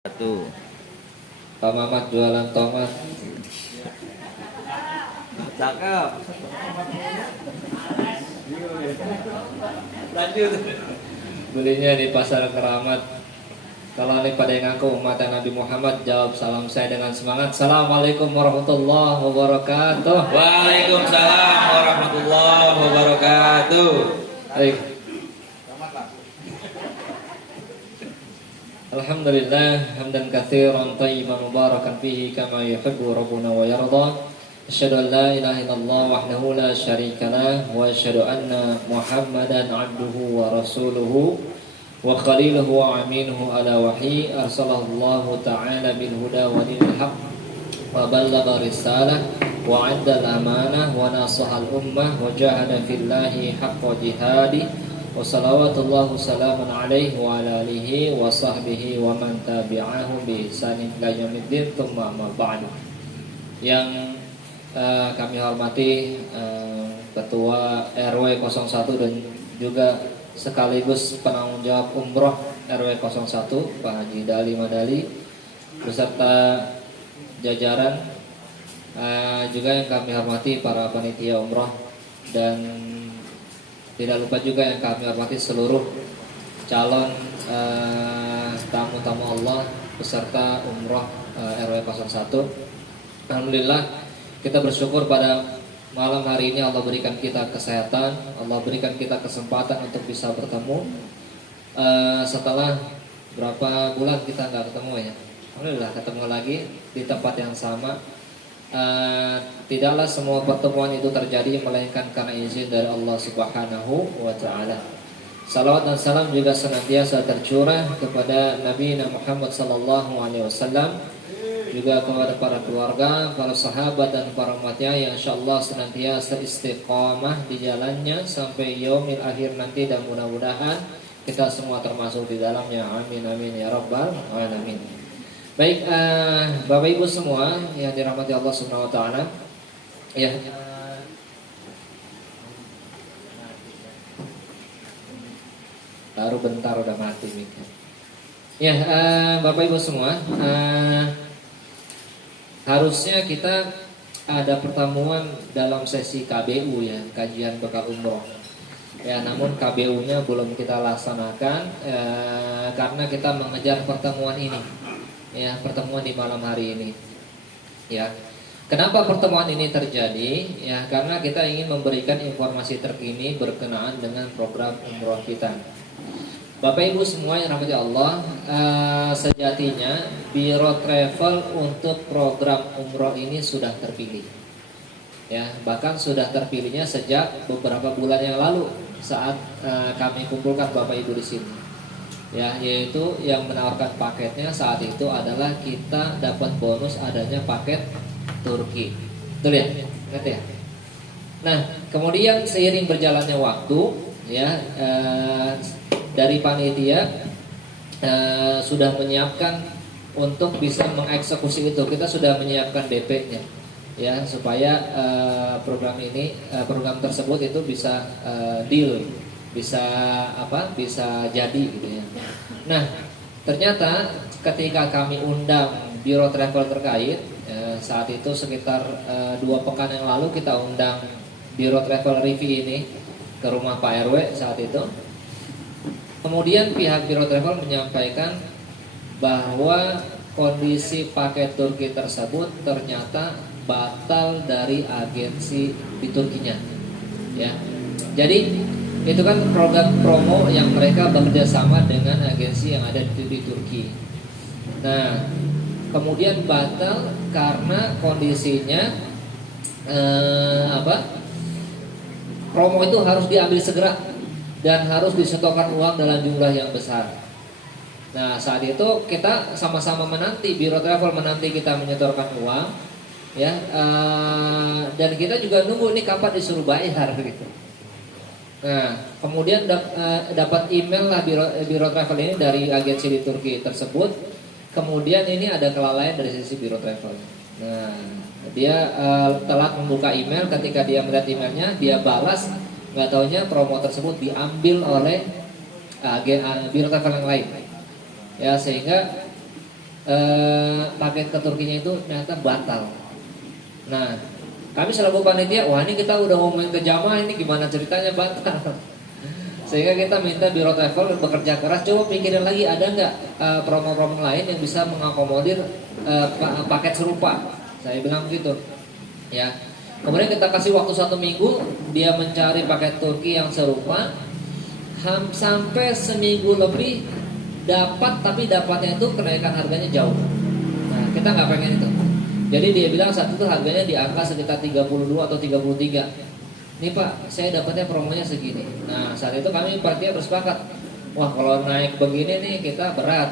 Satu, Pak Mamat jualan tomat. Cakep. Lanjut. Belinya di pasar Keramat. Kalau ini pada yang ngaku umat Nabi Muhammad, jawab salam saya dengan semangat. Assalamualaikum warahmatullahi wabarakatuh. Waalaikumsalam warahmatullahi wabarakatuh. Baik. Alhamdulillah hamdan katsiran thayyiban mubarakan fihi kama yuhibbu rabbuna wa yarda. Asyhadu an la ilaha illallah wahdahu la syarika lah wa asyhadu anna Muhammadan 'abduhu wa rasuluhu wa khaliluhu wa aminuhu ala wahyi arsalallahu ta'ala bil huda wa dinil haqq wa ballagha risalah wa 'adda al-amanah wa nasaha al-ummah wa jahada fillahi haqqa jihadi. Wa salawatullahu salamun alaihi wa ala alihi wa sahbihi wa man tabi'ahu bi ihsanin ila yaumiddin tsumma amma ba'du. Yang kami hormati Ketua RW 01 dan juga sekaligus penanggung jawab umroh RW 01 Pak Haji Dali Madali beserta jajaran, juga yang kami hormati para panitia umroh, dan tidak lupa juga yang kami hormati seluruh calon tamu-tamu Allah beserta umroh RW 01. Alhamdulillah, kita bersyukur pada malam hari ini Allah berikan kita kesehatan, Allah berikan kita kesempatan untuk bisa bertemu setelah berapa bulan kita nggak ketemu ya. Alhamdulillah ketemu lagi di tempat yang sama. Tidaklah semua pertemuan itu terjadi melainkan karena izin dari Allah Subhanahu wa Ta'ala. Salawat dan salam juga senantiasa tercurah kepada Nabi Muhammad sallallahu alaihi wasallam, juga kepada para keluarga, para sahabat dan para umatnya yang insyaallah senantiasa istiqamah di jalannya sampai yaumil akhir nanti, dan mudah-mudahan kita semua termasuk di dalamnya. Amin amin ya rabbal alamin. Baik, Bapak Ibu semua yang dirahmati Allah Subhanahu wa Ta'ala. Ya. Baru bentar udah mati mikir. Ya, Bapak Ibu semua, harusnya kita ada pertemuan dalam sesi KBU ya, kajian bekal umroh. Ya, namun KBU-nya belum kita laksanakan karena kita mengejar pertemuan ini. Ya, pertemuan di malam hari ini. Ya. Kenapa pertemuan ini terjadi? Ya, karena kita ingin memberikan informasi terkini berkenaan dengan program umroh kita. Bapak Ibu semua yang rahmati Allah, sejatinya Biro Travel untuk program umroh ini sudah terpilih. Ya, bahkan sudah terpilihnya sejak beberapa bulan yang lalu saat kami kumpulkan Bapak Ibu di sini. Ya, yaitu yang menawarkan paketnya saat itu adalah kita dapat bonus adanya paket Turki. Betul ya? Ingat ya? Nah, kemudian seiring berjalannya waktu, ya, dari panitia sudah menyiapkan untuk bisa mengeksekusi itu. Kita sudah menyiapkan DP-nya, ya, supaya program ini, program tersebut itu bisa deal, bisa bisa jadi gitu ya. Nah, ternyata ketika kami undang Biro Travel terkait, saat itu sekitar 2 pekan yang lalu kita undang Biro Travel Review ini ke rumah Pak RW saat itu. Kemudian pihak Biro Travel menyampaikan bahwa kondisi paket Turki tersebut ternyata batal dari agensi di Turkinya, ya. Jadi itu kan program promo yang mereka bekerja sama dengan agensi yang ada di Turki. Nah, kemudian batal karena kondisinya promo itu harus diambil segera dan harus disetorkan uang dalam jumlah yang besar. Nah, saat itu kita sama-sama menanti, Biro Travel menanti kita menyetorkan uang, ya, dan kita juga nunggu ini kapan disuruh bayar gitu. Nah, kemudian dapat email lah Biro Travel ini dari agensi di Turki tersebut. Kemudian ini ada kelalaian dari sisi Biro Travel. Nah, dia telat membuka email. Ketika dia melihat emailnya, dia balas. Nggak taunya promo tersebut diambil oleh Biro Travel yang lain. Ya, sehingga paket ke Turkinya itu ternyata batal. Nah, kami selaku panitia, wah ini kita udah ngomongin ke jamaah, ini gimana ceritanya batal. Sehingga kita minta Biro Travel bekerja keras, coba pikirin lagi ada nggak promo-promo lain yang bisa mengakomodir paket serupa. Saya bilang gitu, ya. Kemudian kita kasih waktu 1 minggu, dia mencari paket Turki yang serupa, sampai seminggu lebih dapat, tapi dapatnya itu kenaikan harganya jauh. Nah, kita nggak pengen itu. Jadi dia bilang saat itu harganya di angka sekitar 32 atau 33. Nih Pak, saya dapatnya promonya segini. Nah, saat itu kami panitia bersepakat, wah kalau naik begini nih kita berat.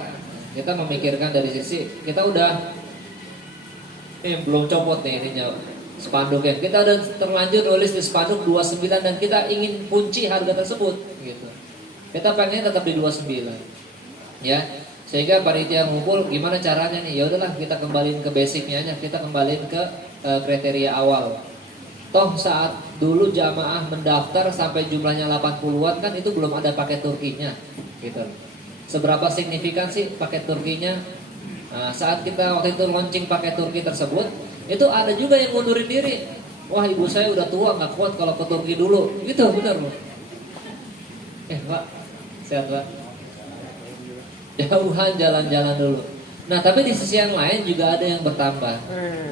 Kita memikirkan dari sisi kita udah belum copot nih ininya spanduknya. Kita udah terlanjur nulis di spanduk 29 dan kita ingin kunci harga tersebut gitu. Kita pengen tetap di 29. Ya. Sehingga panitia ngumpul gimana caranya nih? Ya udahlah kita kembaliin ke basicnya aja, kita kembaliin ke kriteria awal. Toh saat dulu jamaah mendaftar sampai jumlahnya 80-an kan itu belum ada paket Turkinya gitu. Seberapa signifikan sih paket Turkinya? Nah, saat kita waktu itu launching paket Turki tersebut, itu ada juga yang mundurin diri. Wah, ibu saya udah tua nggak kuat kalau ke Turki dulu. Gitu benar loh. Pak, sehat Pak. Jauhan jalan-jalan dulu. Nah, tapi di sisi yang lain juga ada yang bertambah.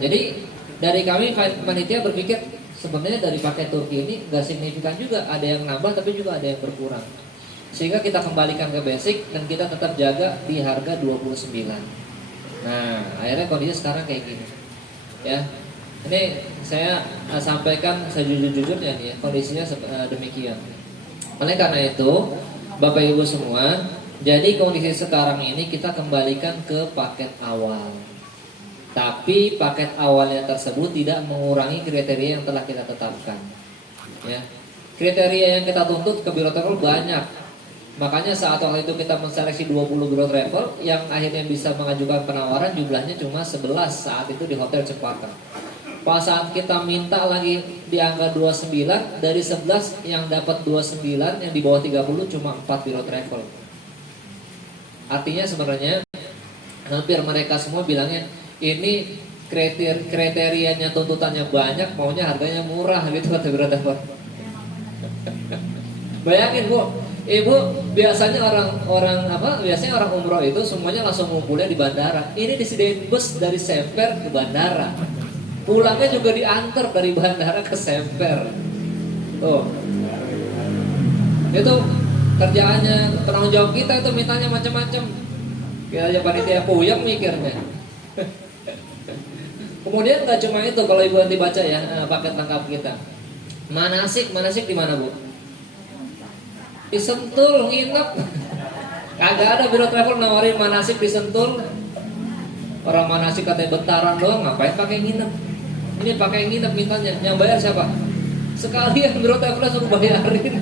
Jadi dari kami panitia berpikir sebenarnya dari paket Turki ini gak signifikan juga, ada yang nambah tapi juga ada yang berkurang. Sehingga kita kembalikan ke basic dan kita tetap jaga di harga 29. Nah, akhirnya kondisi sekarang kayak gini. Ya. Ini saya sampaikan sejujur-jujurnya nih ya, kondisinya demikian. Oleh karena itu, Bapak Ibu semua, jadi kondisi sekarang ini kita kembalikan ke paket awal. Tapi paket awalnya tersebut tidak mengurangi kriteria yang telah kita tetapkan. Ya. Kriteria yang kita tuntut ke Biro Travel banyak. Makanya saat waktu itu kita menseleksi 20 Biro Travel yang akhirnya bisa mengajukan penawaran jumlahnya cuma 11 saat itu di Hotel Cempaka. Pas saat kita minta lagi di angka 29, dari 11 yang dapat 29 yang di bawah 30 cuma 4 Biro Travel. Artinya sebenarnya hampir mereka semua bilangnya ini kriterianya tuntutannya banyak, maunya harganya murah gitu kata Biro Travel. Bayangin Bu, Ibu biasanya biasanya orang umroh itu semuanya langsung ngumpulnya di bandara. Ini disediain bus dari Semper ke bandara. Pulangnya juga diantar dari bandara ke Semper. Tuh. Itu kerjaannya penanggung jawab kita itu mintanya macam-macam. Kita aja panitia puyeng mikirnya. Kemudian nggak cuma itu, kalau Ibu nanti baca ya paket lengkap kita. Manasik di mana Bu? Di Sentul nginep. Kagak ada Biro Travel nawarin manasik di Sentul. Orang manasik katanya bentaran doang, ngapain pakai nginep? Ini pakai nginep mintanya. Yang bayar siapa? Sekalian Biro Travel suruh bayarin.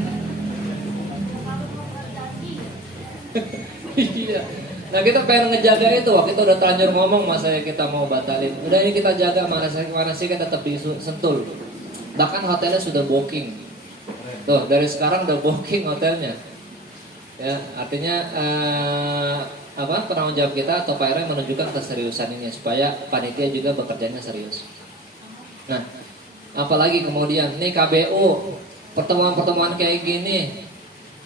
Iya. Nah kita pengen ngejaga itu. Waktu itu udah terlanjur ngomong mas saya kita mau batalin. Udah ini kita jaga manasik kan tetap di Sentul. Bahkan hotelnya sudah booking. Tuh dari sekarang udah booking hotelnya. Ya artinya penanggung jawab kita atau Pak RM menunjukkan keseriusan ini supaya panitia juga bekerjanya serius. Nah apalagi kemudian ini KBU pertemuan kayak gini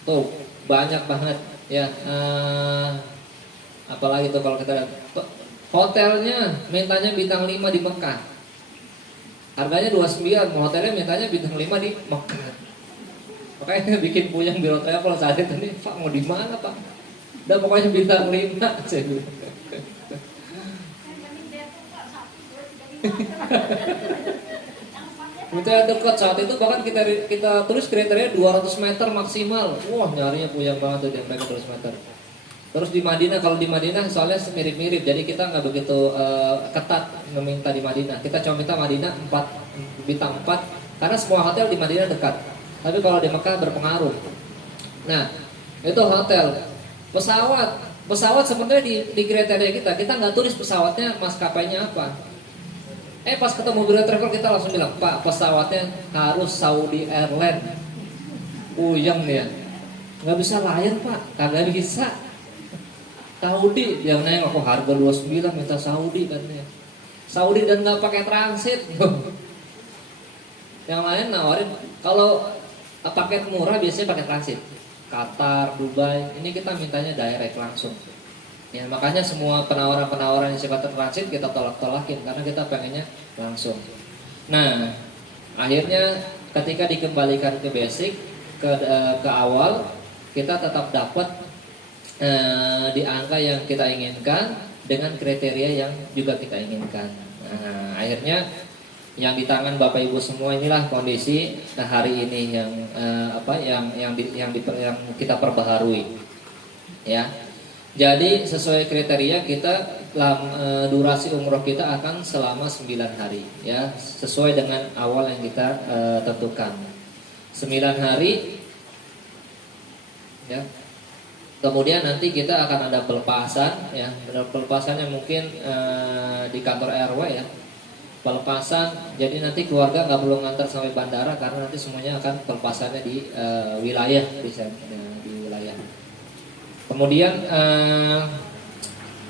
tuh banyak banget ya. Apalagi tuh kalau kita hotelnya mintanya bintang 5 di Mekah. Harganya 29, hotelnya mintanya bintang 5 di Mekah. Makanya bikin puyeng Biro Travel saat itu nih, Pak mau di mana Pak? Udah pokoknya bintang 5 saya bilang. Minta yang dekat saat itu bahkan kita tulis kriteria 200 meter maksimal. Wah nyarinya puyeng banget tuh dia mereka 200 meter. Terus di Madinah, kalau di Madinah soalnya mirip-mirip, jadi kita nggak begitu ketat meminta di Madinah. Kita cuma minta Madinah 4 bintang 4 karena semua hotel di Madinah dekat. Tapi kalau di Mekah berpengaruh. Nah, itu hotel. Pesawat sebenarnya di kriteria kita nggak tulis pesawatnya maskapainya apa. Pas ketemu Biro Travel kita langsung bilang, Pak pesawatnya harus Saudi Airlines. Puyeng dia, nggak bisa Lion Pak, kagak bisa. Saudi dia nengok kok harga 29 minta Saudi katanya. Saudi dan nggak pakai transit. Yang lain nawarin kalau paket murah biasanya pakai transit. Qatar, Dubai, ini kita mintanya direct langsung. Ya, makanya semua penawaran-penawaran yang sifatnya transit kita tolak-tolakin karena kita pengennya langsung. Nah, akhirnya ketika dikembalikan ke basic ke awal, kita tetap dapat di angka yang kita inginkan dengan kriteria yang juga kita inginkan. Nah, akhirnya yang di tangan Bapak Ibu semua inilah kondisi hari ini yang yang kita perbaharui. Ya. Jadi sesuai kriteria kita durasi umroh kita akan selama 9 hari ya, sesuai dengan awal yang kita tentukan. 9 hari ya. Kemudian nanti kita akan ada pelepasan ya. Pelepasannya mungkin di kantor RW ya. Pelepasan, jadi nanti keluarga nggak perlu ngantar sampai bandara karena nanti semuanya akan pelepasannya di wilayah di wilayah. Kemudian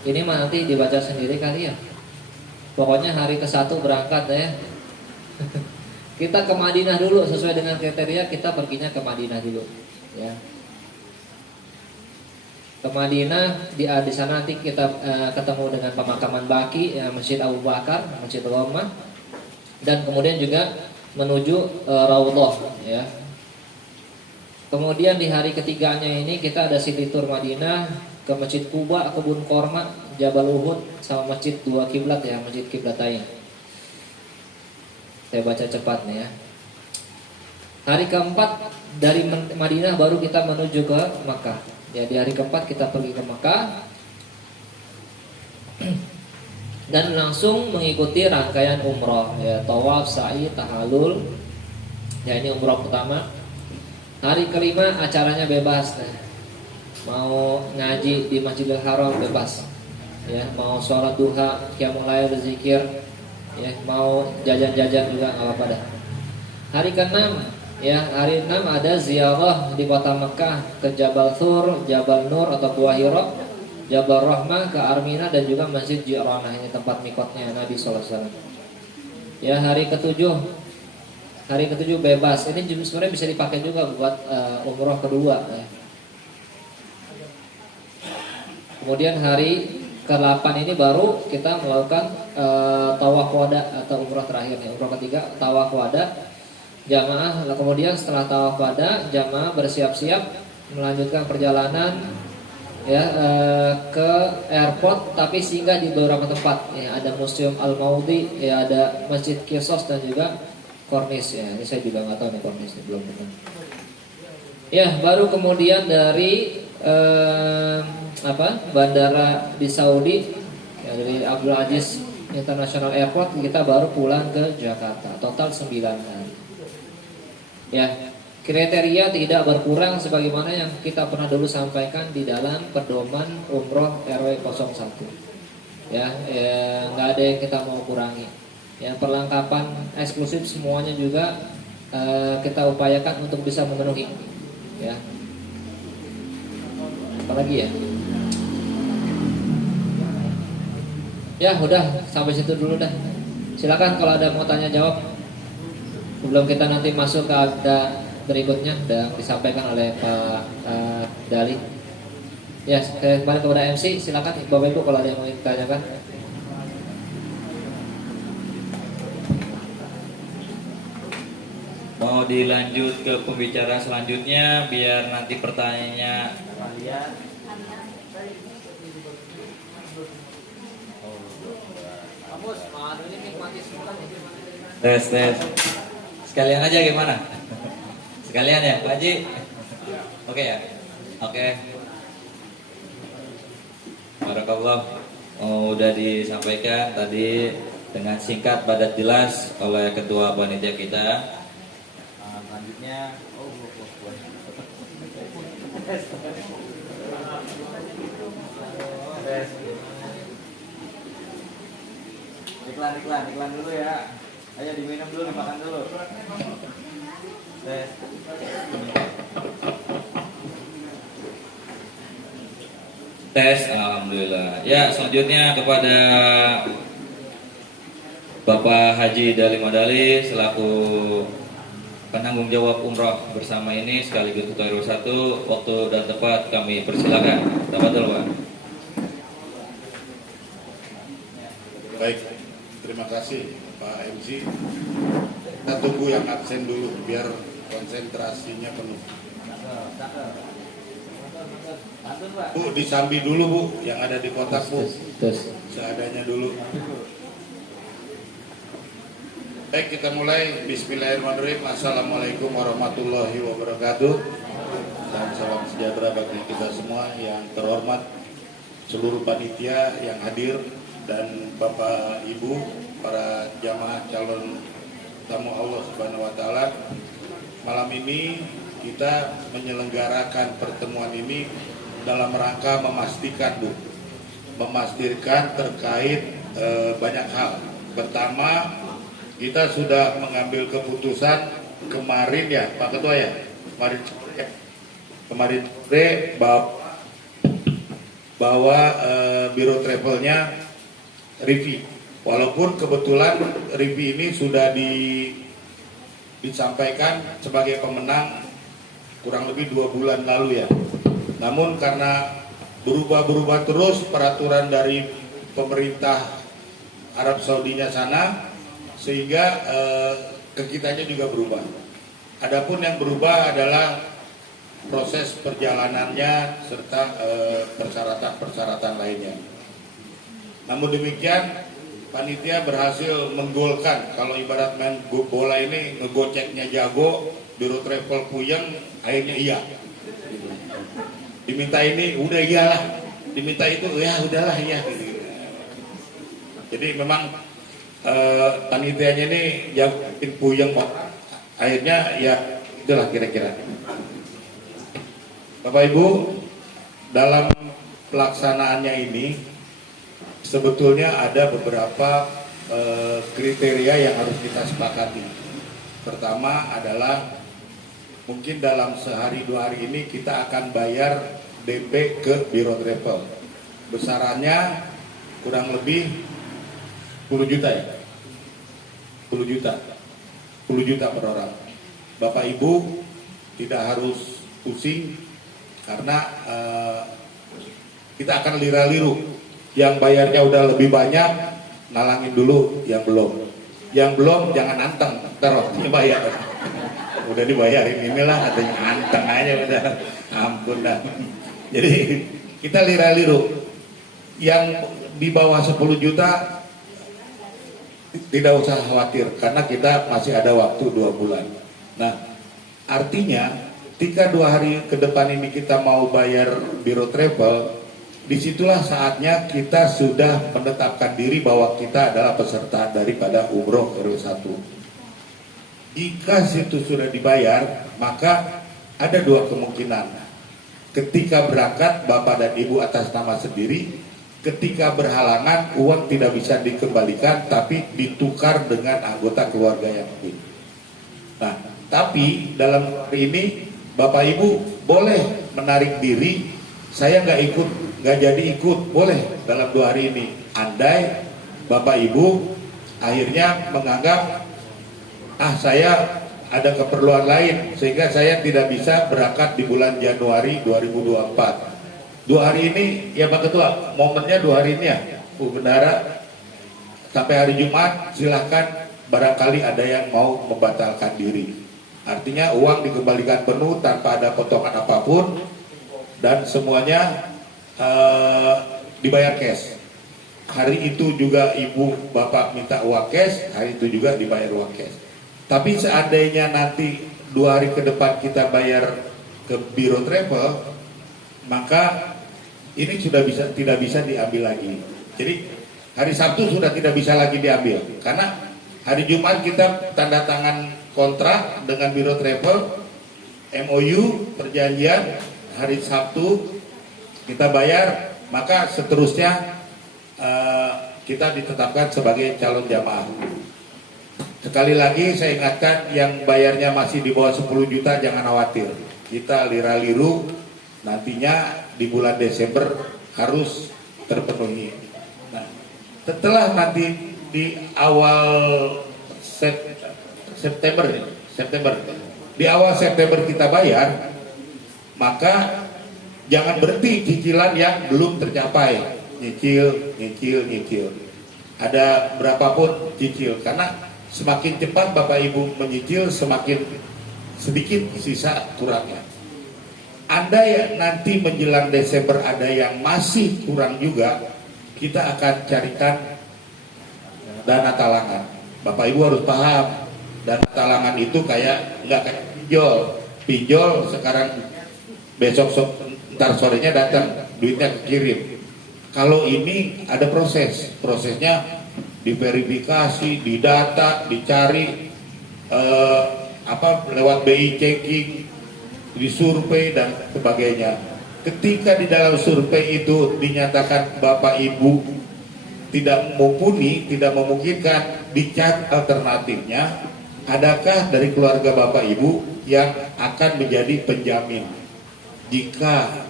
ini mah nanti dibaca sendiri kali ya. Pokoknya hari ke-1 berangkat ya. Kita ke Madinah dulu sesuai dengan kriteria, kita perginya ke Madinah dulu ya. Ke Madinah di sana nanti kita ketemu dengan pemakaman Baqi ya, Masjid Abu Bakar, Masjid Roma, dan kemudian juga menuju Raudhah ya. Kemudian di hari ketiganya ini kita ada city tour Madinah ke Masjid Quba, Kebun Korma, Jabal Uhud, sama Masjid Dua Kiblat ya, Masjid Kiblatain. Saya baca cepat nih ya. Hari keempat dari Madinah baru kita menuju ke Makkah. Ya, di hari keempat kita pergi ke Makkah dan langsung mengikuti rangkaian umroh ya, tawaf, sa'i, tahallul. Ya, ini umroh pertama. Hari kelima acaranya bebas nah. Mau ngaji di Masjidil Haram bebas. Ya, mau sholat duha, qiyamul lail, zikir, ya, mau jajan-jajan juga enggak apa-apa dah. Hari ke-6 ya, hari 6 ada ziarah di kota Mekah ke Jabal Thur, Jabal Nur atau Gua Hira, Jabal Rahmah, ke Armina dan juga Masjid Ji'ranah, ini tempat mikotnya Nabi sallallahu alaihi wasallam. Ya, hari ke-7 bebas. Ini sebenarnya bisa dipakai juga buat umroh kedua ya. Kemudian hari ke-8 ini baru kita melakukan tawaf wada atau umroh terakhir ya. Umroh ketiga tawaf wada jamaah. Kemudian setelah tawaf wada, jamaah bersiap-siap melanjutkan perjalanan ya ke airport, tapi singgah di beberapa tempat ya, ada Museum Al-Maudi ya, ada Masjid Qisas dan juga Kornis ya. Ini saya juga nggak tahu nih Kornis, belum pernah. Ya, baru kemudian dari bandara di Saudi ya, dari Abdul Aziz International Airport kita baru pulang ke Jakarta. Total 9 hari. Ya, kriteria tidak berkurang sebagaimana yang kita pernah dulu sampaikan di dalam pedoman umroh RW 01. Ya, nggak ada yang kita mau kurangi. Ya, perlengkapan eksklusif semuanya juga kita upayakan untuk bisa memenuhi. Ya. Apalagi ya? Ya, udah sampai situ dulu dah. Silakan kalau ada mau tanya jawab. Sebelum kita nanti masuk ke agenda berikutnya yang disampaikan oleh Pak Dali. Ya, kembali kepada MC. Silakan Bapak Ibu kalau ada yang mau ditanyakan. Mau dilanjut ke pembicara selanjutnya biar nanti pertanyaannya kalian. Tes. Sekalian aja gimana? Sekalian ya, Pak Haji? Oke ya? Oke. Barakallah. Udah disampaikan tadi dengan singkat padat jelas oleh ketua panitia kita. Selanjutnya iklan dulu ya. Ayo diminum dulu, dimakan dulu. Tes, alhamdulillah. Ya, selanjutnya kepada Bapak Haji Dali Madali selaku penanggung jawab umroh bersama ini sekaligus Ketua RW 1, waktu dan tempat kami persilakan. Tafadhol, Pak. Baik, terima kasih Pak MC. Kita tunggu yang absen dulu biar konsentrasinya penuh. Bu, disambi dulu Bu, yang ada di kotak Bu. Terus. Seadanya dulu. Baik, kita mulai. Bismillahirrahmanirrahim. Assalamualaikum warahmatullahi wabarakatuh. Dan salam sejahtera bagi kita semua. Yang terhormat seluruh panitia yang hadir dan Bapak Ibu, para jamaah calon tamu Allah Subhanahu wa taala. Malam ini kita menyelenggarakan pertemuan ini dalam rangka memastikan terkait banyak hal. Pertama, kita sudah mengambil keputusan kemarin ya Pak Ketua ya, kemarin sore bahwa Biro Travelnya review. Walaupun kebetulan review ini sudah disampaikan sebagai pemenang kurang lebih 2 bulan lalu ya. Namun karena berubah-berubah terus peraturan dari pemerintah Arab Saudinya sana, sehingga kekitanya juga berubah. Adapun yang berubah adalah proses perjalanannya serta persyaratan-persyaratan lainnya. Namun demikian, panitia berhasil menggolkan. Kalau ibarat main bola ini ngegoceknya jago, Biro Travel puyeng, akhirnya iya. Diminta ini udah iyalah, diminta itu ya udahlah iya. Jadi memang panitianya ini yang puyeng, akhirnya ya itulah kira-kira. Bapak Ibu, dalam pelaksanaannya ini sebetulnya ada beberapa kriteria yang harus kita sepakati. Pertama adalah mungkin dalam sehari 2 hari ini kita akan bayar DP ke Biro Travel. Besarannya kurang lebih 10 juta ya. 10 juta per orang. Bapak Ibu tidak harus pusing karena kita akan lira-liru. Yang bayarnya udah lebih banyak, nalangin dulu yang belum. Yang belum jangan anteng, ntar waktunya bayar. Udah dibayarin inilah, katanya anteng aja udah. Ampun dah. Jadi kita lira-liru. Yang di bawah 10 juta tidak usah khawatir karena kita masih ada waktu 2 bulan. Nah, artinya ketika 2 hari ke depan ini kita mau bayar Biro Travel, disitulah saatnya kita sudah menetapkan diri bahwa kita adalah peserta daripada umroh RW 1. Jika situ sudah dibayar, maka ada 2 kemungkinan. Ketika berangkat Bapak dan Ibu atas nama sendiri, ketika berhalangan uang tidak bisa dikembalikan tapi ditukar dengan anggota keluarga yang lain. Nah, tapi dalam hari ini Bapak Ibu boleh menarik diri, saya nggak jadi ikut, boleh dalam 2 hari ini. Andai Bapak Ibu akhirnya menganggap saya ada keperluan lain sehingga saya tidak bisa berangkat di bulan Januari 2024. 2 hari ini ya Pak Ketua, momennya 2 hari ini ya Bu Bendara, sampai hari Jumat silahkan, barangkali ada yang mau membatalkan diri. Artinya uang dikembalikan penuh tanpa ada potongan apapun dan semuanya dibayar cash. Hari itu juga Ibu Bapak minta uang cash, hari itu juga dibayar uang cash. Tapi seandainya nanti 2 hari ke depan kita bayar ke Biro Travel, maka ini sudah tidak bisa diambil lagi. Jadi hari Sabtu sudah tidak bisa lagi diambil karena hari Jumat kita tanda tangan kontrak dengan Biro Travel, MOU perjanjian, hari Sabtu kita bayar, maka seterusnya kita ditetapkan sebagai calon jamaah. Sekali lagi saya ingatkan, yang bayarnya masih di bawah 10 juta jangan khawatir. Kita lira-liru, nantinya di bulan Desember harus terpenuhi. Nah, setelah nanti di awal September, di awal September kita bayar, maka jangan berhenti cicilan yang belum tercapai. Nyicil. Ada berapapun cicil, karena semakin cepat Bapak Ibu menyicil, semakin sedikit sisa kurangnya. Anda yang nanti menjelang Desember ada yang masih kurang juga, kita akan carikan dana talangan. Bapak Ibu harus paham, dana talangan itu nggak kayak pinjol sekarang besok ntar sorenya datang duitnya kirim. Kalau ini ada prosesnya diverifikasi, didata, dicari lewat BI checking, disurvei dan sebagainya. Ketika di dalam survei itu dinyatakan Bapak Ibu tidak mumpuni, tidak memungkinkan, dicari alternatifnya. Adakah dari keluarga Bapak Ibu yang akan menjadi penjamin jika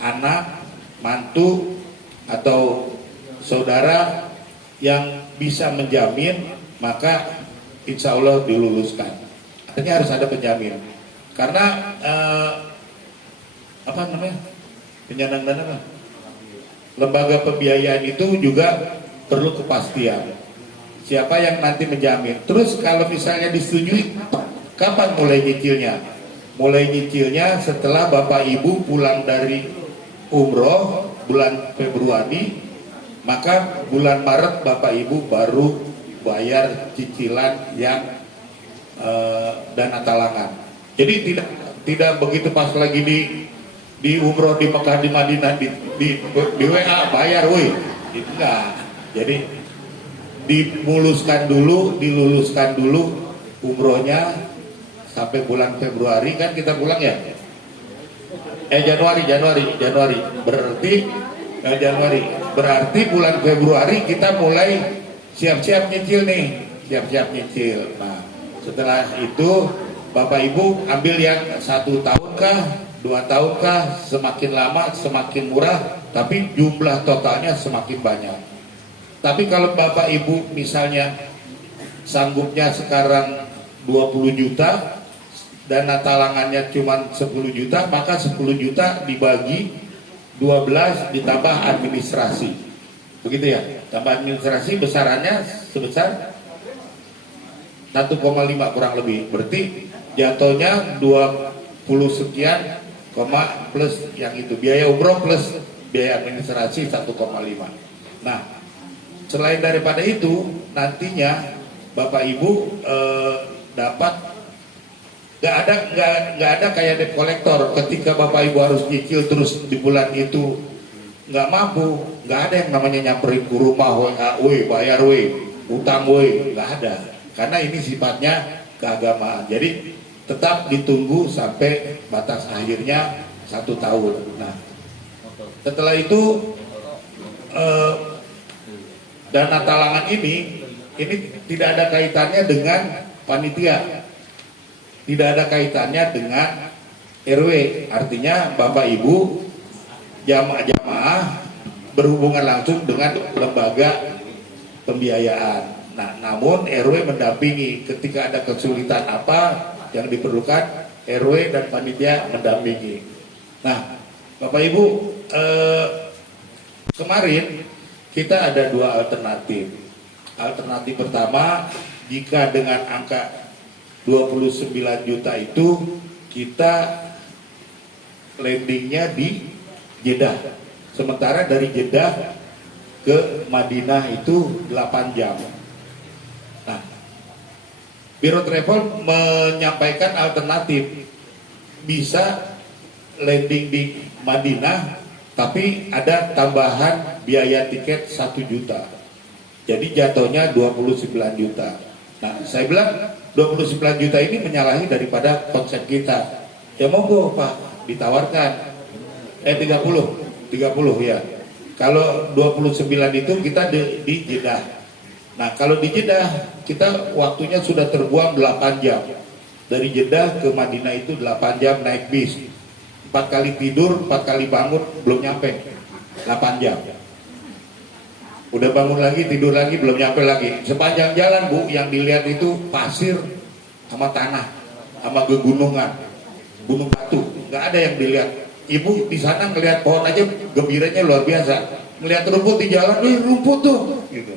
anak, mantu, atau saudara yang bisa menjamin, maka insya Allah diluluskan. Artinya harus ada penjamin. Karena penyandang dana, lembaga pembiayaan itu juga perlu kepastian. Siapa yang nanti menjamin? Terus kalau misalnya disetujui, kapan mulai nyicilnya? Mulai nyicilnya setelah Bapak Ibu pulang dari umroh bulan Februari, maka bulan Maret Bapak Ibu baru bayar cicilan yang dana talangan. Jadi tidak begitu pas lagi di umroh di Mekah, di Madinah, di WA bayar, woi, itu enggak. Jadi diluluskan dulu umrohnya sampai bulan Februari, kan kita pulang ya. Januari berarti bulan Februari kita mulai siap-siap nyicil nih, Nah, setelah itu Bapak Ibu ambil yang 1 tahun kah, 2 tahun kah, semakin lama semakin murah, tapi jumlah totalnya semakin banyak. Tapi kalau Bapak Ibu misalnya sanggupnya sekarang 20 juta, dana talangannya cuma 10 juta, maka 10 juta dibagi 12 ditambah administrasi. Begitu ya, tambah administrasi besarannya sebesar 1,5 kurang lebih. Berarti jatuhnya 20 sekian plus yang itu biaya umroh plus biaya administrasi 1,5. Nah, selain daripada itu nantinya Bapak Ibu dapat nggak ada kayak debt collector. Ketika Bapak Ibu harus nyicil terus di bulan itu nggak mampu, nggak ada yang namanya nyamperin ke rumah, bayar utang nggak ada, karena ini sifatnya keagamaan. Jadi tetap ditunggu sampai batas akhirnya 1 tahun. Nah, setelah itu dana talangan ini tidak ada kaitannya dengan panitia, tidak ada kaitannya dengan RW. Artinya Bapak Ibu jamaah berhubungan langsung dengan lembaga pembiayaan. Nah, namun RW mendampingi ketika ada kesulitan apa yang diperlukan, RW dan panitia mendampingi. Nah, Bapak Ibu, kemarin kita ada 2 alternatif. Alternatif pertama, jika dengan angka 29 juta itu kita landingnya di Jeddah. Sementara dari Jeddah ke Madinah itu 8 jam. Nah, Biro Travel menyampaikan alternatif, bisa landing di Madinah tapi ada tambahan biaya tiket 1 juta. Jadi jatuhnya 29 juta. Nah, saya bilang 29 juta ini menyalahi daripada konsep kita. Ya monggo Pak, ditawarkan 30 ya. Kalau 29 itu kita di Jeddah. Nah, kalau di Jeddah kita waktunya sudah terbuang 8 jam. Dari Jeddah ke Madinah itu 8 jam naik bis. 4 kali tidur, 4 kali bangun, belum nyampe. 8 jam. Udah bangun lagi, tidur lagi, belum nyampe lagi. Sepanjang jalan Bu, yang dilihat itu pasir sama tanah, sama gegunungan, gunung batu. Nggak ada yang dilihat. Ibu di sana ngelihat pohon aja gembiranya luar biasa. Ngelihat rumput di jalan, rumput tuh, gitu.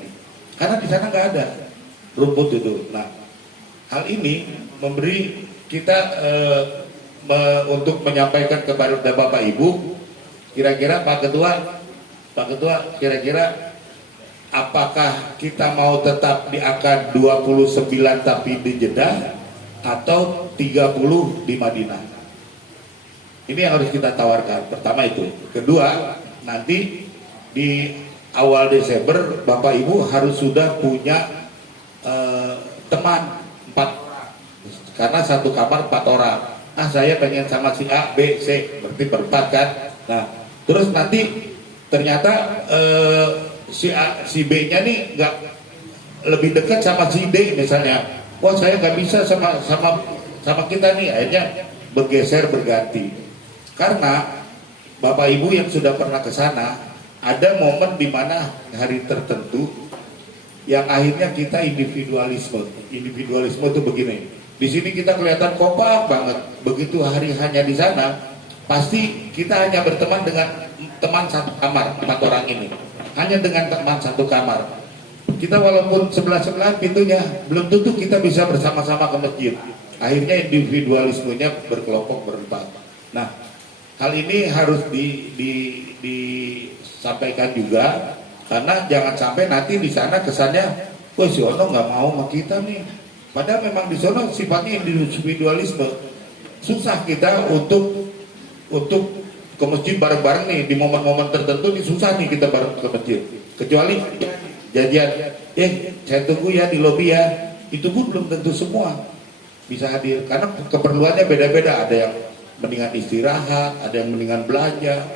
Karena di sana nggak ada rumput itu. Nah, hal ini memberi kita untuk menyampaikan kepada Bapak Ibu, kira-kira Pak Ketua, kira-kira apakah kita mau tetap di angka 29 tapi di Jeddah atau 30 di Madinah? Ini yang harus kita tawarkan. Pertama itu. Kedua, nanti di awal Desember Bapak Ibu harus sudah punya teman 4, karena satu kamar 4 orang. Saya pengen sama si A, B, C, berarti berempat kan. Nah, terus nanti ternyata si A, si B-nya nih nggak lebih dekat sama si D misalnya. Wah, saya nggak bisa sama kita nih. Akhirnya bergeser, berganti. Karena Bapak Ibu yang sudah pernah ke sana, ada momen di mana hari tertentu yang akhirnya kita individualisme. Individualisme itu begini. Di sini kita kelihatan kompak banget. Begitu hari hanya di sana, pasti kita hanya berteman dengan teman satu kamar, 4 orang ini. Hanya dengan teman satu kamar. Kita walaupun sebelah-sebelah pintunya, belum tentu kita bisa bersama-sama ke masjid. Akhirnya individualismenya berkelompok, berempat. Nah, hal ini harus disampaikan juga, karena jangan sampai nanti di sana kesannya, wah si Ono nggak mau sama kita nih. Padahal memang di sana sifatnya individualisme. Susah kita untuk ke masjid bareng-bareng nih di momen-momen tertentu, nih susah nih kita bareng ke masjid. Kecuali janjian, saya tunggu ya di lobi ya. Itu pun belum tentu semua bisa hadir, karena keperluannya beda-beda. Ada yang mendingan istirahat, ada yang mendingan belanja,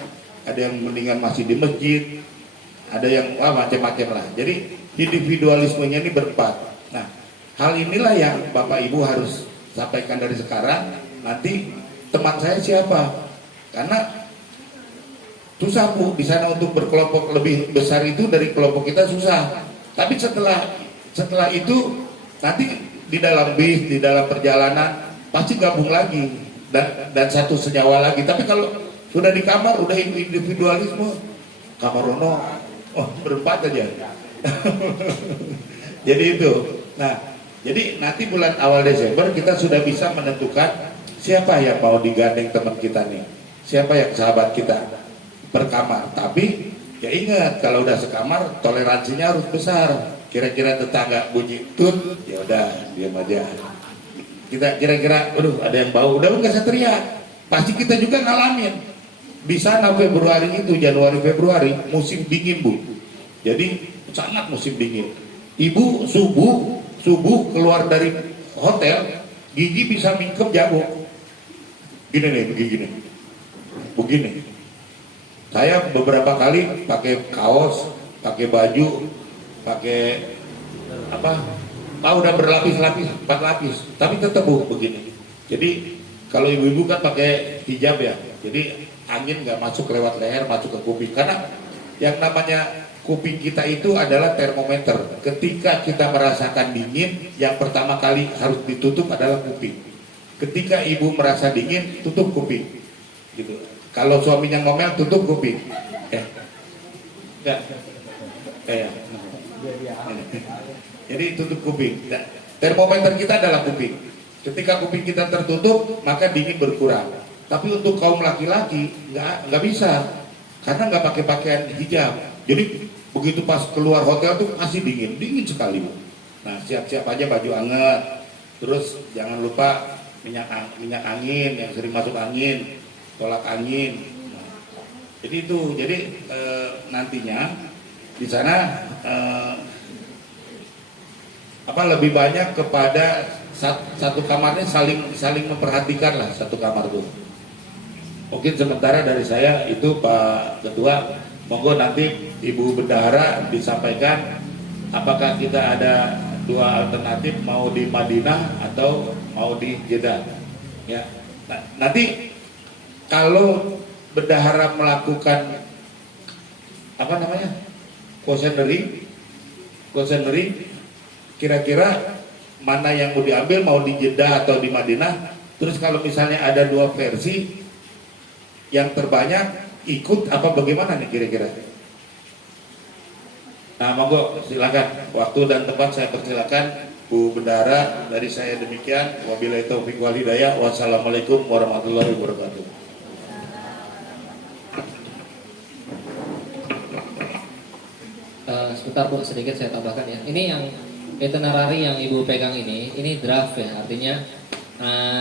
ada yang mendingan masih di masjid, ada yang macam-macam lah. Jadi individualismenya ini berempat. Nah, hal inilah yang Bapak Ibu harus sampaikan dari sekarang. Nanti teman saya siapa? Karena susah Bu, di sana untuk berkelompok lebih besar itu dari kelompok kita susah. Tapi setelah itu nanti di dalam bis, di dalam perjalanan pasti gabung lagi dan satu senyawa lagi. Tapi kalau sudah di kamar udah individualisme, kamar Rono, berempat aja. Jadi itu. Nah, jadi nanti bulan awal Desember kita sudah bisa menentukan siapa yang mau digandeng teman kita nih, siapa yang sahabat kita per kamar. Tapi ya ingat, kalau udah sekamar toleransinya harus besar. Kira-kira tetangga bunyi tut, ya udah diam aja. Kita kira-kira, ada yang bau, udah nggak usah teriak. Pasti kita juga ngalamin. Di sana Februari itu, Januari Februari musim dingin Bu. Jadi sangat musim dingin. Ibu subuh keluar dari hotel, gigi bisa mingkem jagung. Gini nih, begini. Saya beberapa kali pakai kaos, pakai baju, pakai udah berlapis-lapis, 4 lapis, tapi tetap Bu begini. Jadi kalau ibu-ibu kan pakai hijab ya, jadi angin nggak masuk lewat leher, masuk ke kuping. Karena yang namanya kuping kita itu adalah termometer. Ketika kita merasakan dingin, yang pertama kali harus ditutup adalah kuping. Ketika ibu merasa dingin, tutup kuping. Gitu. Kalau suaminya ngomel, tutup kuping. Jadi tutup kuping. Termometer kita adalah kuping. Ketika kuping kita tertutup, maka dingin berkurang. Tapi untuk kaum laki-laki nggak bisa, karena nggak pakai pakaian hijab. Jadi begitu pas keluar hotel tuh masih dingin sekali Bu. Nah, siap-siap aja baju hangat. Terus jangan lupa minyak angin yang sering masuk angin, tolak angin. Nah, jadi itu, nantinya di sana lebih banyak kepada satu kamarnya saling memperhatikan lah, satu kamar tuh. Mungkin sementara dari saya itu Pak Ketua. Monggo nanti Ibu Bendahara disampaikan apakah kita ada 2 alternatif, mau di Madinah atau mau di Jeddah. Ya. Nah, nanti kalau Bendahara melakukan apa namanya, questionnaire, kira-kira mana yang mau diambil, mau di Jeddah atau di Madinah. Terus kalau misalnya ada dua versi, yang terbanyak ikut apa bagaimana nih kira-kira? Nah, monggo silakan, waktu dan tempat saya persilakan. Bu Bendara, dari saya demikian. Wabillahi taufiq wal hidayah. Wassalamualaikum warahmatullahi wabarakatuh. Sebentar Bu, sedikit saya tambahkan ya. Ini yang itinerary yang Ibu pegang ini draft ya. Artinya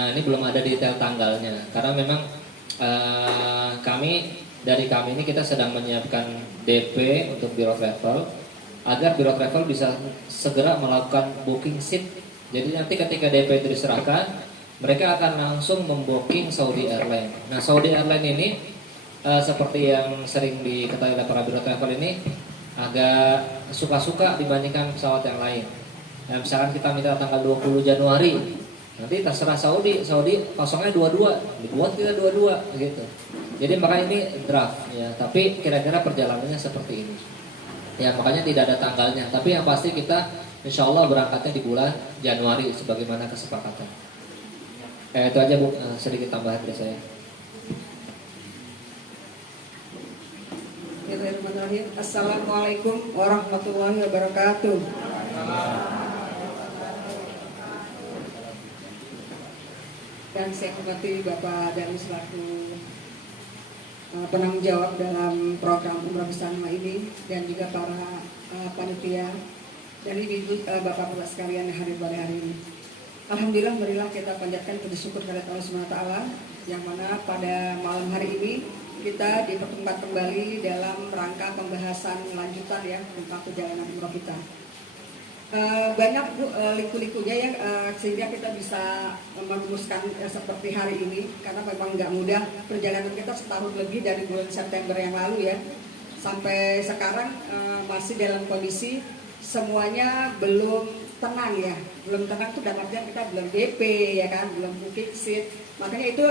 ini belum ada detail tanggalnya. Karena memang kami ini kita sedang menyiapkan DP untuk Biro Travel agar Biro Travel bisa segera melakukan booking seat. Jadi nanti ketika DP itu diserahkan, mereka akan langsung membooking Saudi Airlines. Nah, Saudi Airlines ini seperti yang sering diketahui oleh para Biro Travel ini agak suka-suka dibandingkan pesawat yang lain. Nah, misalkan kita minta tanggal 20 Januari, nanti terserah Saudi kosongnya 22, dibuat kita 22 gitu. Jadi makanya ini draft ya, tapi kira-kira perjalanannya seperti ini. Ya makanya tidak ada tanggalnya, tapi yang pasti kita insya Allah berangkatnya di bulan Januari sebagaimana kesepakatan. Itu aja Bu, sedikit tambahan dari saya. Bismillahirrahmanirrahim. Assalamualaikum warahmatullahi wabarakatuh. Dan saya hormati Bapak dan selaku penanggung jawab dalam program Umrah Bersama ini, dan juga para panitia dan ibu bapak-bapak sekalian yang hadir pada hari ini. Alhamdulillah, marilah kita panjatkan puji syukur kepada Allah Subhanahu wa taala yang mana pada malam hari ini kita dipertemukan kembali dalam rangka pembahasan lanjutan ya tentang perjalanan umrah kita. Banyak liku-likunya ya, sehingga kita bisa merumuskan seperti hari ini, karena memang nggak mudah perjalanan kita setahun lebih dari bulan September yang lalu ya sampai sekarang masih dalam kondisi semuanya belum tenang ya. Belum tenang itu dalam artian kita belum DP ya kan, belum booking seat. Makanya itu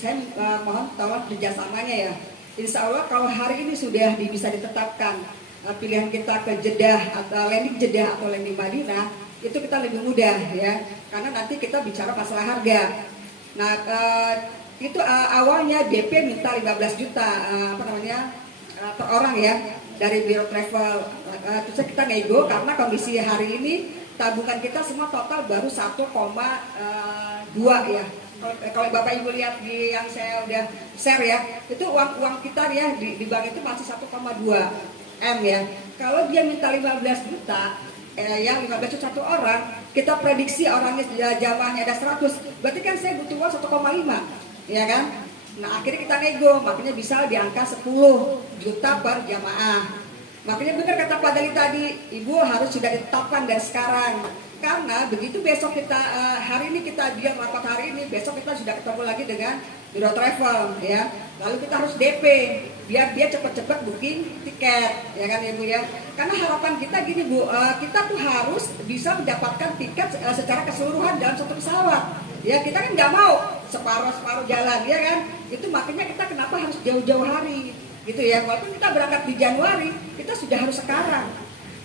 saya mohon tolong kerjasamanya ya. Insya Allah kalau hari ini sudah bisa ditetapkan pilihan kita ke Jeddah atau landing Jeddah atau landing Madinah, itu kita lebih mudah ya, karena nanti kita bicara masalah harga. Nah itu awalnya DP minta 15 juta per orang ya dari Biro Travel. Terus kita nego karena kondisi hari ini tabungan kita semua total baru 1,2 ya. Kalau Bapak Ibu lihat di yang saya udah share ya, itu uang kita ya di bank itu masih 1,2 M ya. Kalau dia minta 15 juta, yang 15 juta satu orang, kita prediksi orangnya jamaahnya ada 100, berarti kan saya butuh uang 1,5, ya kan? Nah akhirnya kita nego, makanya bisa di angka 10 juta per jamaah. Makanya benar kata Pak Dali tadi, Ibu harus sudah ditetapkan dari sekarang. Karena begitu besok kita hari ini kita dia rapat hari ini, besok kita sudah ketemu lagi dengan Biro Travel ya. Lalu kita harus DP biar dia cepat-cepat booking tiket ya kan Ibu ya. Karena harapan kita gini Bu, kita tuh harus bisa mendapatkan tiket secara keseluruhan dalam satu pesawat. Ya kita kan nggak mau separuh jalan ya kan. Itu makanya kita kenapa harus jauh-jauh hari gitu ya. Walaupun kita berangkat di Januari, kita sudah harus sekarang.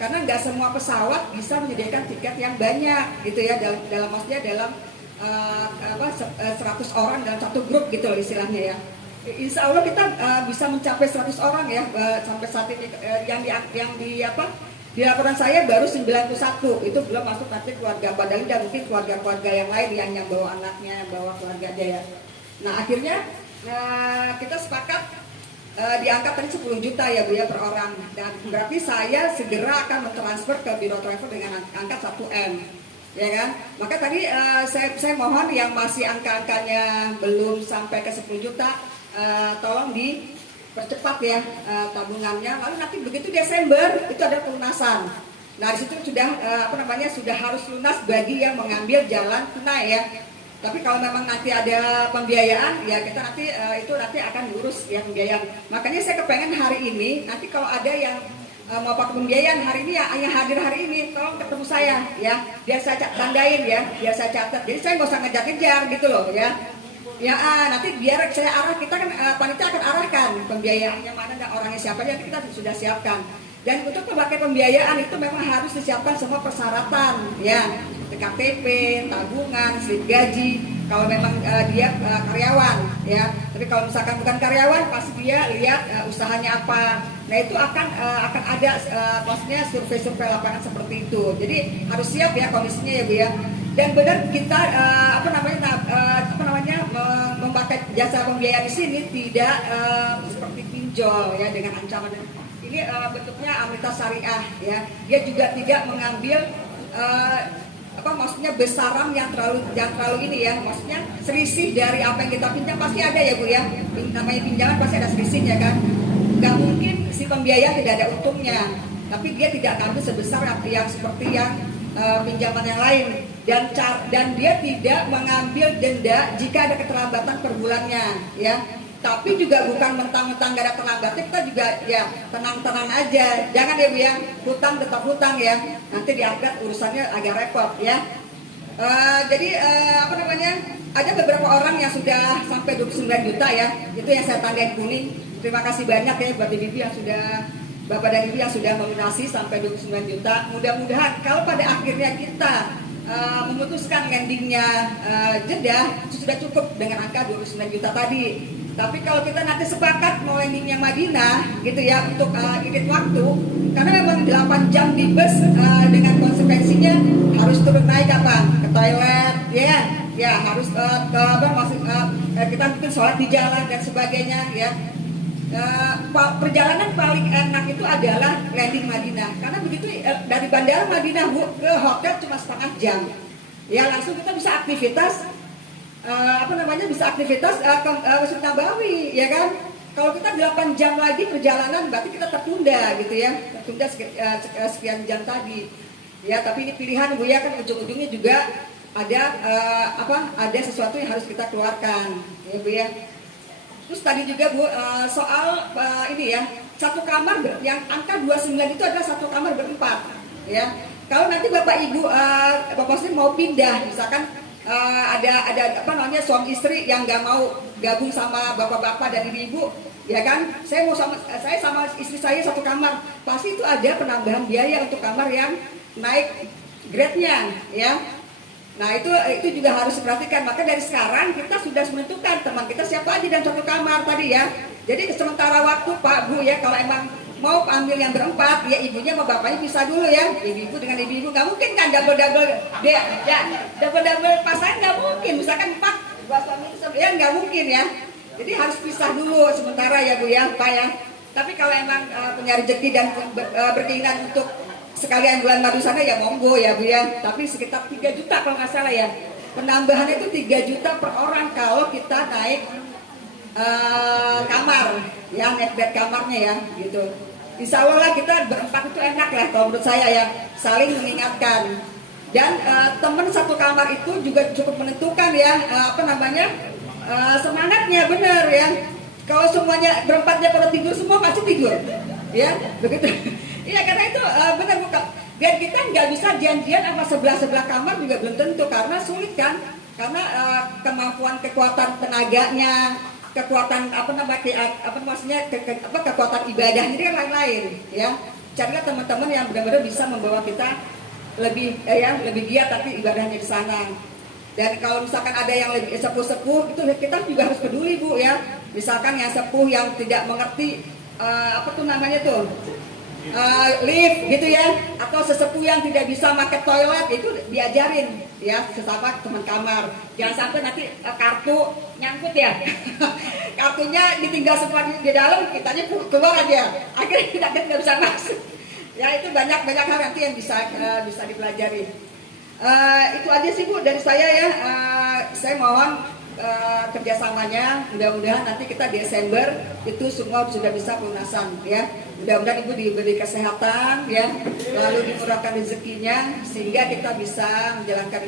Karena nggak semua pesawat bisa menyediakan tiket yang banyak gitu ya, dalam maksudnya dalam 100 orang dalam satu grup gitu loh istilahnya ya. Insya Allah kita bisa mencapai 100 orang ya sampai saat ini. Di laporan saya baru 91, itu belum masuk nanti keluarga Badali dan mungkin keluarga-keluarga yang lain yang bawa anaknya, yang bawa keluarganya ya. Nah akhirnya kita sepakat diangkat tadi 10 juta ya Bu ya per orang, dan berarti saya segera akan mentransfer ke Biro Travel dengan angka 1M ya kan. Maka tadi saya mohon yang masih angka-angkanya belum sampai ke 10 juta tolong dipercepat ya tabungannya. Lalu nanti begitu Desember itu ada pelunasan. Nah di situ sudah sudah harus lunas bagi yang mengambil jalan tunai ya. Tapi kalau memang nanti ada pembiayaan, ya kita nanti itu nanti akan diurus ya pembiayaan. Makanya saya kepengen hari ini, nanti kalau ada yang mau pakai pembiayaan hari ini ya, yang hadir hari ini, tolong ketemu saya ya. Biar saya tandain ya, biar saya catat. Jadi saya nggak usah ngejar-ngejar gitu loh ya. Ya, nanti biar saya arah, kita kan panitia akan arahkan pembiayaannya mana dan orangnya siapa aja kita sudah siapkan. Dan untuk memakai pembiayaan itu memang harus disiapkan semua persyaratan, ya, KTP, tabungan, slip gaji. Kalau memang dia karyawan, ya. Tapi kalau misalkan bukan karyawan, pasti dia lihat usahanya apa. Nah itu akan ada maksudnya survei-survei lapangan seperti itu. Jadi harus siap ya kondisinya ya Bu ya. Dan benar kita memakai jasa pembiayaan di sini tidak seperti pinjol ya dengan ancaman. Ini bentuknya amritas syariah ya. Dia juga tidak mengambil maksudnya besaran yang terlalu ini ya, maksudnya selisih dari apa yang kita pinjam pasti ada ya Bu ya. Namanya pinjaman pasti ada selisihnya kan. Gak mungkin si pembiayaan tidak ada untungnya, tapi dia tidak akan ambil sebesar yang seperti yang pinjaman yang lain, dan dia tidak mengambil denda jika ada keterlambatan per bulannya ya. Tapi juga bukan mentang-mentang gak ada terlambatnya, kita juga ya tenang-tenang aja. Jangan ya Bu ya, hutang tetap hutang ya. Nanti di akhirat urusannya agak repot ya. Jadi ada beberapa orang yang sudah sampai 29 juta ya. Itu yang saya tandain kuning. Terima kasih banyak ya Bapak dan Ibu yang sudah melunasi sampai 29 juta. Mudah-mudahan kalau pada akhirnya kita memutuskan landingnya Jeddah, itu sudah cukup dengan angka 29 juta tadi. Tapi kalau kita nanti sepakat mau landingnya Madinah gitu ya untuk irit waktu, karena memang 8 jam di bus dengan konsekuensinya harus turun naik ke toilet ya harus kita mungkin sholat di jalan dan sebagainya ya. Perjalanan paling enak itu adalah landing Madinah, karena begitu dari bandara Madinah ke hotel cuma setengah jam ya, langsung kita bisa aktivitas Masjid Nabawi ya kan. Kalau kita 8 jam lagi perjalanan berarti kita tertunda gitu ya, tertunda sekian jam tadi ya. Tapi ini pilihan Bu ya, kan ujung-ujungnya juga ada sesuatu yang harus kita keluarkan ya Bu ya. Terus tadi juga Bu soal ini ya, satu kamar yang angka 29 itu adalah satu kamar berempat ya. Kalau nanti Bapak Ibu Bapak Sri mau pindah, misalkan ada suami istri yang nggak mau gabung sama bapak-bapak dan ibu-ibu ya kan, saya sama istri saya satu kamar, pasti itu ada penambahan biaya untuk kamar yang naik grade-nya ya. Nah itu juga harus diperhatikan. Maka dari sekarang kita sudah menentukan teman kita siapa aja dalam satu kamar tadi ya. Jadi sementara waktu Pak Bu ya, kalau emang mau ambil yang berempat ya, ibunya sama bapaknya bisa dulu ya, ibu dengan ibu nggak mungkin kan double pasangan, nggak mungkin. Misalkan 4 dua suami ya nggak mungkin ya. Jadi harus pisah dulu sementara ya Bu ya Pak ya. Tapi kalau emang punya rezeki dan berkeinginan untuk sekalian bulan madu sana ya monggo ya Bu ya. Tapi sekitar 3 juta kalau nggak salah ya, penambahannya itu 3 juta per orang kalau kita naik kamar ya, naik bed kamarnya ya gitu. Insya Allah lah kita berempat itu enak lah kalau menurut saya ya, saling mengingatkan. Dan teman satu kamar itu juga cukup menentukan ya semangatnya benar ya. Kalau semuanya berempatnya pada tidur semua pasti tidur ya begitu. Iya karena itu benar bukan. Biar kita nggak bisa janjian sama sebelah kamar juga belum tentu, karena sulit kan, karena kemampuan kekuatan tenaganya, kekuatan kekuatan ibadahnya ini kan lain-lain ya. Carilah teman-teman yang benar-benar bisa membawa kita lebih giat tapi ibadahnya di sana. Dan kalau misalkan ada yang lebih sepuh-sepuh itu kita juga harus peduli Bu ya. Misalkan yang sepuh yang tidak mengerti lift gitu ya, atau sesepuh yang tidak bisa pakai toilet, itu diajarin ya sesama teman kamar. Jangan sampai nanti kartu nyangkut ya kartunya ditinggal semua di dalam, kitanya keluar aja, akhirnya kita nggak bisa masuk ya. Itu banyak hal nanti yang bisa dipelajari. Itu aja sih Bu dari saya ya. Saya mohon kerjasamanya, mudah-mudahan nanti kita Desember itu semua sudah bisa pelunasan ya. Mudah-mudahan Ibu diberi kesehatan ya, lalu dimurahkan rezekinya sehingga kita bisa menjalankan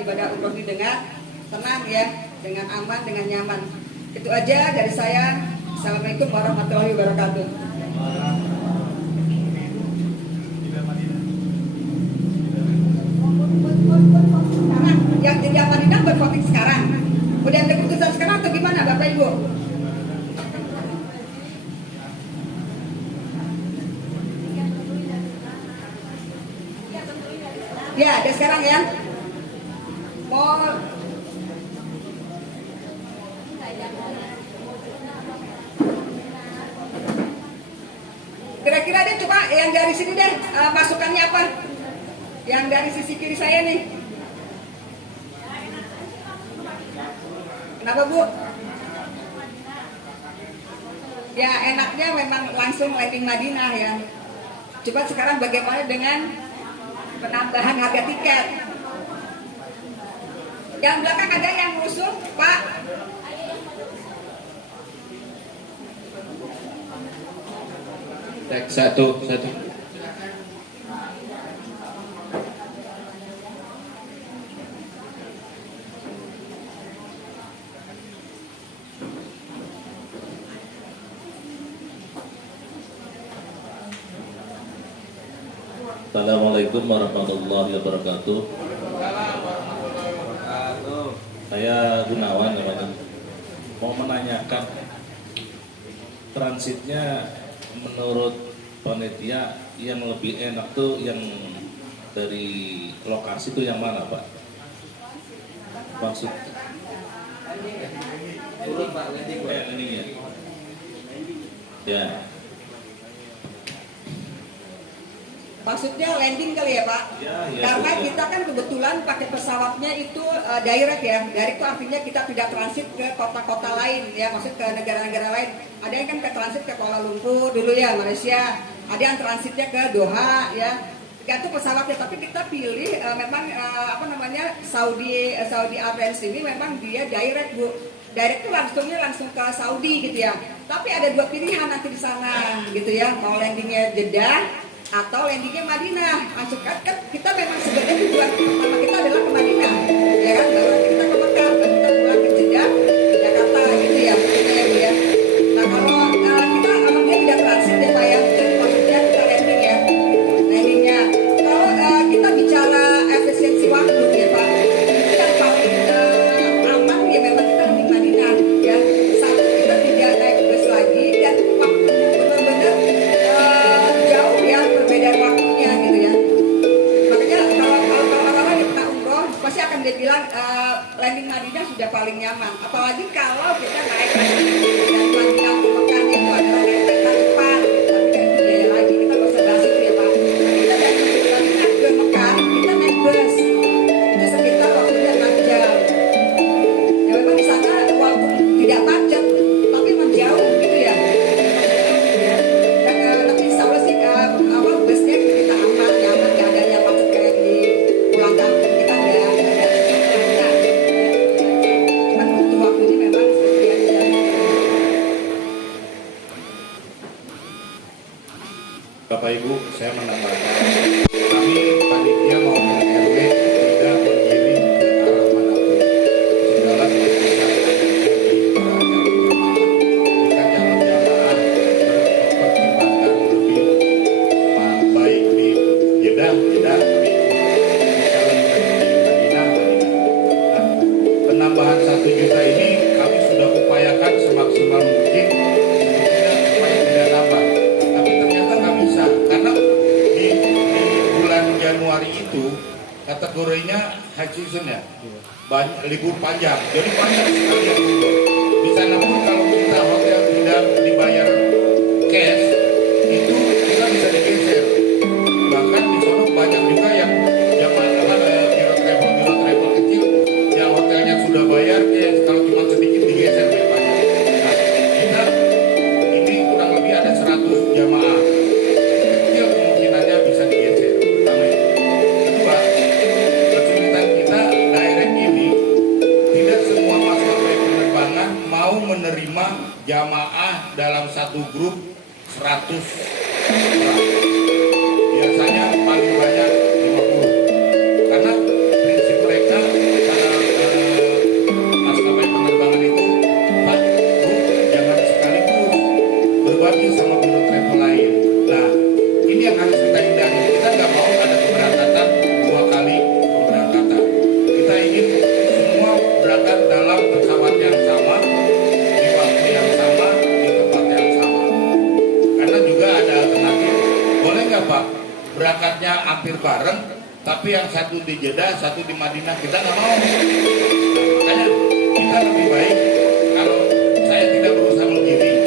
ibadah umroh ini dengan tenang ya, dengan aman, dengan nyaman. Itu aja dari saya. Assalamualaikum warahmatullahi wabarakatuh. Sekarang yang jadi Madinah bervoting sekarang. Udah ada keputusan sekarang. Ya, ada sekarang ya. Mau kira-kira deh coba yang dari sini deh masukannya apa? Yang dari sisi kiri saya nih. Kenapa Bu? Ya enaknya memang langsung landing Madinah ya. Coba sekarang bagaimana dengan penambahan harga tiket? Yang belakang ada yang musuh, Pak? Tek, satu. Assalamualaikum warahmatullahi wabarakatuh. Saya Gunawan namanya. Mau menanyakan transitnya menurut panitia yang lebih enak tuh yang dari lokasi tuh yang mana Pak? Maksud ini ya. Ya. Maksudnya landing kali ya Pak? Ya, Karena betul. kita kan kebetulan pakai pesawatnya itu direct ya. Direct itu artinya kita tidak transit ke kota-kota lain ya, maksud ke negara-negara lain. Ada yang kan ke transit ke Kuala Lumpur dulu ya, Malaysia. Ada yang transitnya ke Doha ya. Itu pesawatnya, tapi kita pilih memang Saudi Airlines ini memang dia direct Bu. Direct itu langsung ke Saudi gitu ya. Tapi ada dua pilihan nanti di sana gitu ya. Mau landingnya Jeddah atau landingnya Madinah. Masuk kan kita memang sebenarnya tujuan pertama kita adalah ke Madinah, ya kan? Baru nanti kita ke Mekah, baru kita pulang ke Jeddah, Jakarta gitu ya, maksudnya ya Bu ya. Nah kalau kita alhamdulillah tidak transit ya Pak ya, jadi maksudnya kita landing ya, landingnya. Kalau kita bicara efisiensi waktu ya Pak, itu yang paling aman ya memang kita landing Madinah ya. Satu kita tidak naik bus lagi dan waktu benar-benar jauh ya perbedaan waktunya gitu ya. Makanya kalau orang-orang yang pernah umroh pasti akan dia bilang landing Madinah sudah paling nyaman. Apalagi kalau kita naik dari Madinah ke Mekah itu adalah naik kereta cepat, tapi kan itu biaya lagi. Kita nggak usah bahas itu ya Pak. Kita dari Madinah ke Mekah kita naik bus itu sekitar waktunya 6 jam. Ya memang di sana walaupun tidak macet tapi memang jauh gitu ya. Tapi insya Allah sih busnya kita aman, nyaman, gak ada yang macet kayak di pulang kampung kita ada. Cuman butuh waktunya memang sekian jam. Bapak Ibu, saya menambahkan, kami panitia maupun RW tidak menggiring ke arah manapun. Segala keputusan adanya di kerajaan jemaah. Jika calon jamaah berpertimbangkan lebih baik di Jeddah, kami calonkan di Madinah. Nah, penambahan 1 juta ini kami sudah upayakan semaksimal mungkin supaya tidak nambah. Tapi ternyata nggak bisa karena di bulan Januari itu kategorinya high season ya, banyak libur panjang, jadi banyak sekali yang libur. Di sana pun kalau kita hotel tidak dibayar cash itu kita bisa digeser. Bahkan di sana banyak juga yang biro travel kecil yang hotelnya sudah bayar cash, kalau cuma sedikit digeser bayarnya. Nah, kita ini kurang lebih ada 100 jamaah. Kecil kemungkinannya bisa digeser. Pertama itu. Kedua, kesulitan kita direct ini tidak semua maskapai penerbangan mau menerima jamaah dalam satu grup 100 orang. Biasanya paling banyak 50. Karena prinsip mereka para maskapai penerbangan itu, Pak, Bu, jangan sekaligus berbagi sama biro travel lain. Nah, ini yang harus kita hindari. Kita nggak mau ada keberangkatan 2 kali pemberangkatan. Kita ingin semua berangkat dalam pesawat yang sama, di waktu yang sama, di tempat yang sama. Karena juga ada alternatif, boleh nggak Pak, berangkatnya hampir bareng, tapi yang satu di Jeddah, satu di Madinah, kita nggak mau. Makanya kita lebih baik kalau saya tidak berusaha menggiring,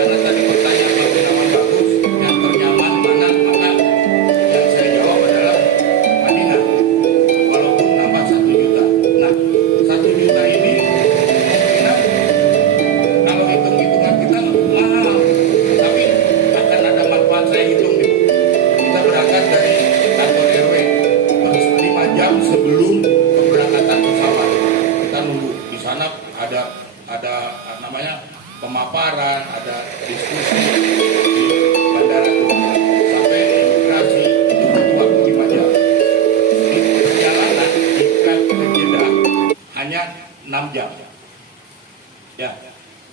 karena tadi pertanyaan Bang Gunawan bagus, yang ternyaman mana, maka yang saya jawab adalah Madinah. Walaupun nambah 1 juta. Nah, 1 juta ini kemungkinan kalau hitung-hitungan kita mahal, tapi akan ada manfaat. Saya hitung nih, kita berangkat dari kantor RW 5 jam sebelum keberangkatan pesawat. Kita nunggu di sana, ada namanya pemaparan, ada diskusi di bandara itu sampai imigrasi, itu butuh waktu 5 jam. Di perjalanan tiket ke Jeddah hanya 6 jam. Ya,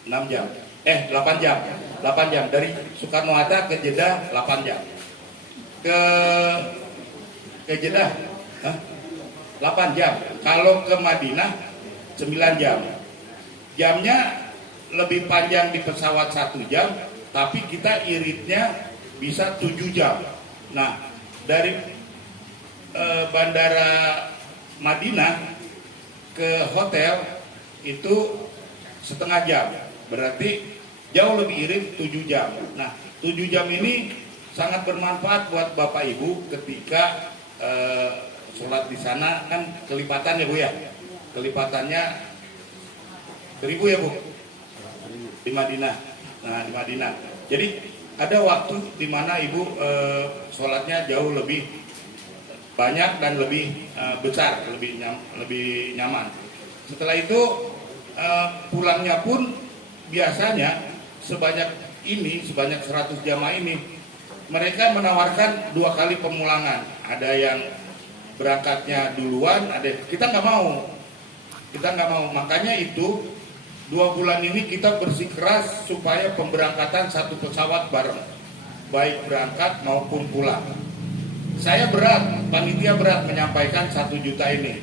6 jam. 8 jam. 8 jam dari Soekarno Hatta ke Jeddah 8 jam. Ke Jeddah 8 jam. Kalau ke Madinah 9 jam. Jamnya lebih panjang di pesawat 1 jam, tapi kita iritnya bisa 7 jam. Nah, dari bandara Madinah ke hotel itu setengah jam, berarti jauh lebih irit 7 jam. Nah, 7 jam ini sangat bermanfaat buat Bapak Ibu ketika sholat di sana, kan kelipatan ya Bu ya, kelipatannya 1000 ya Bu di Madinah. Nah, di Madinah. Jadi ada waktu di mana Ibu sholatnya jauh lebih banyak dan lebih besar, lebih nyaman. Setelah itu pulangnya pun biasanya sebanyak 100 jamaah ini mereka menawarkan 2 kali pemulangan. Ada yang berangkatnya duluan, kita nggak mau. Makanya itu 2 bulan ini kita bersikeras supaya pemberangkatan satu pesawat bareng, baik berangkat maupun pulang. Saya berat, panitia berat menyampaikan 1 juta ini.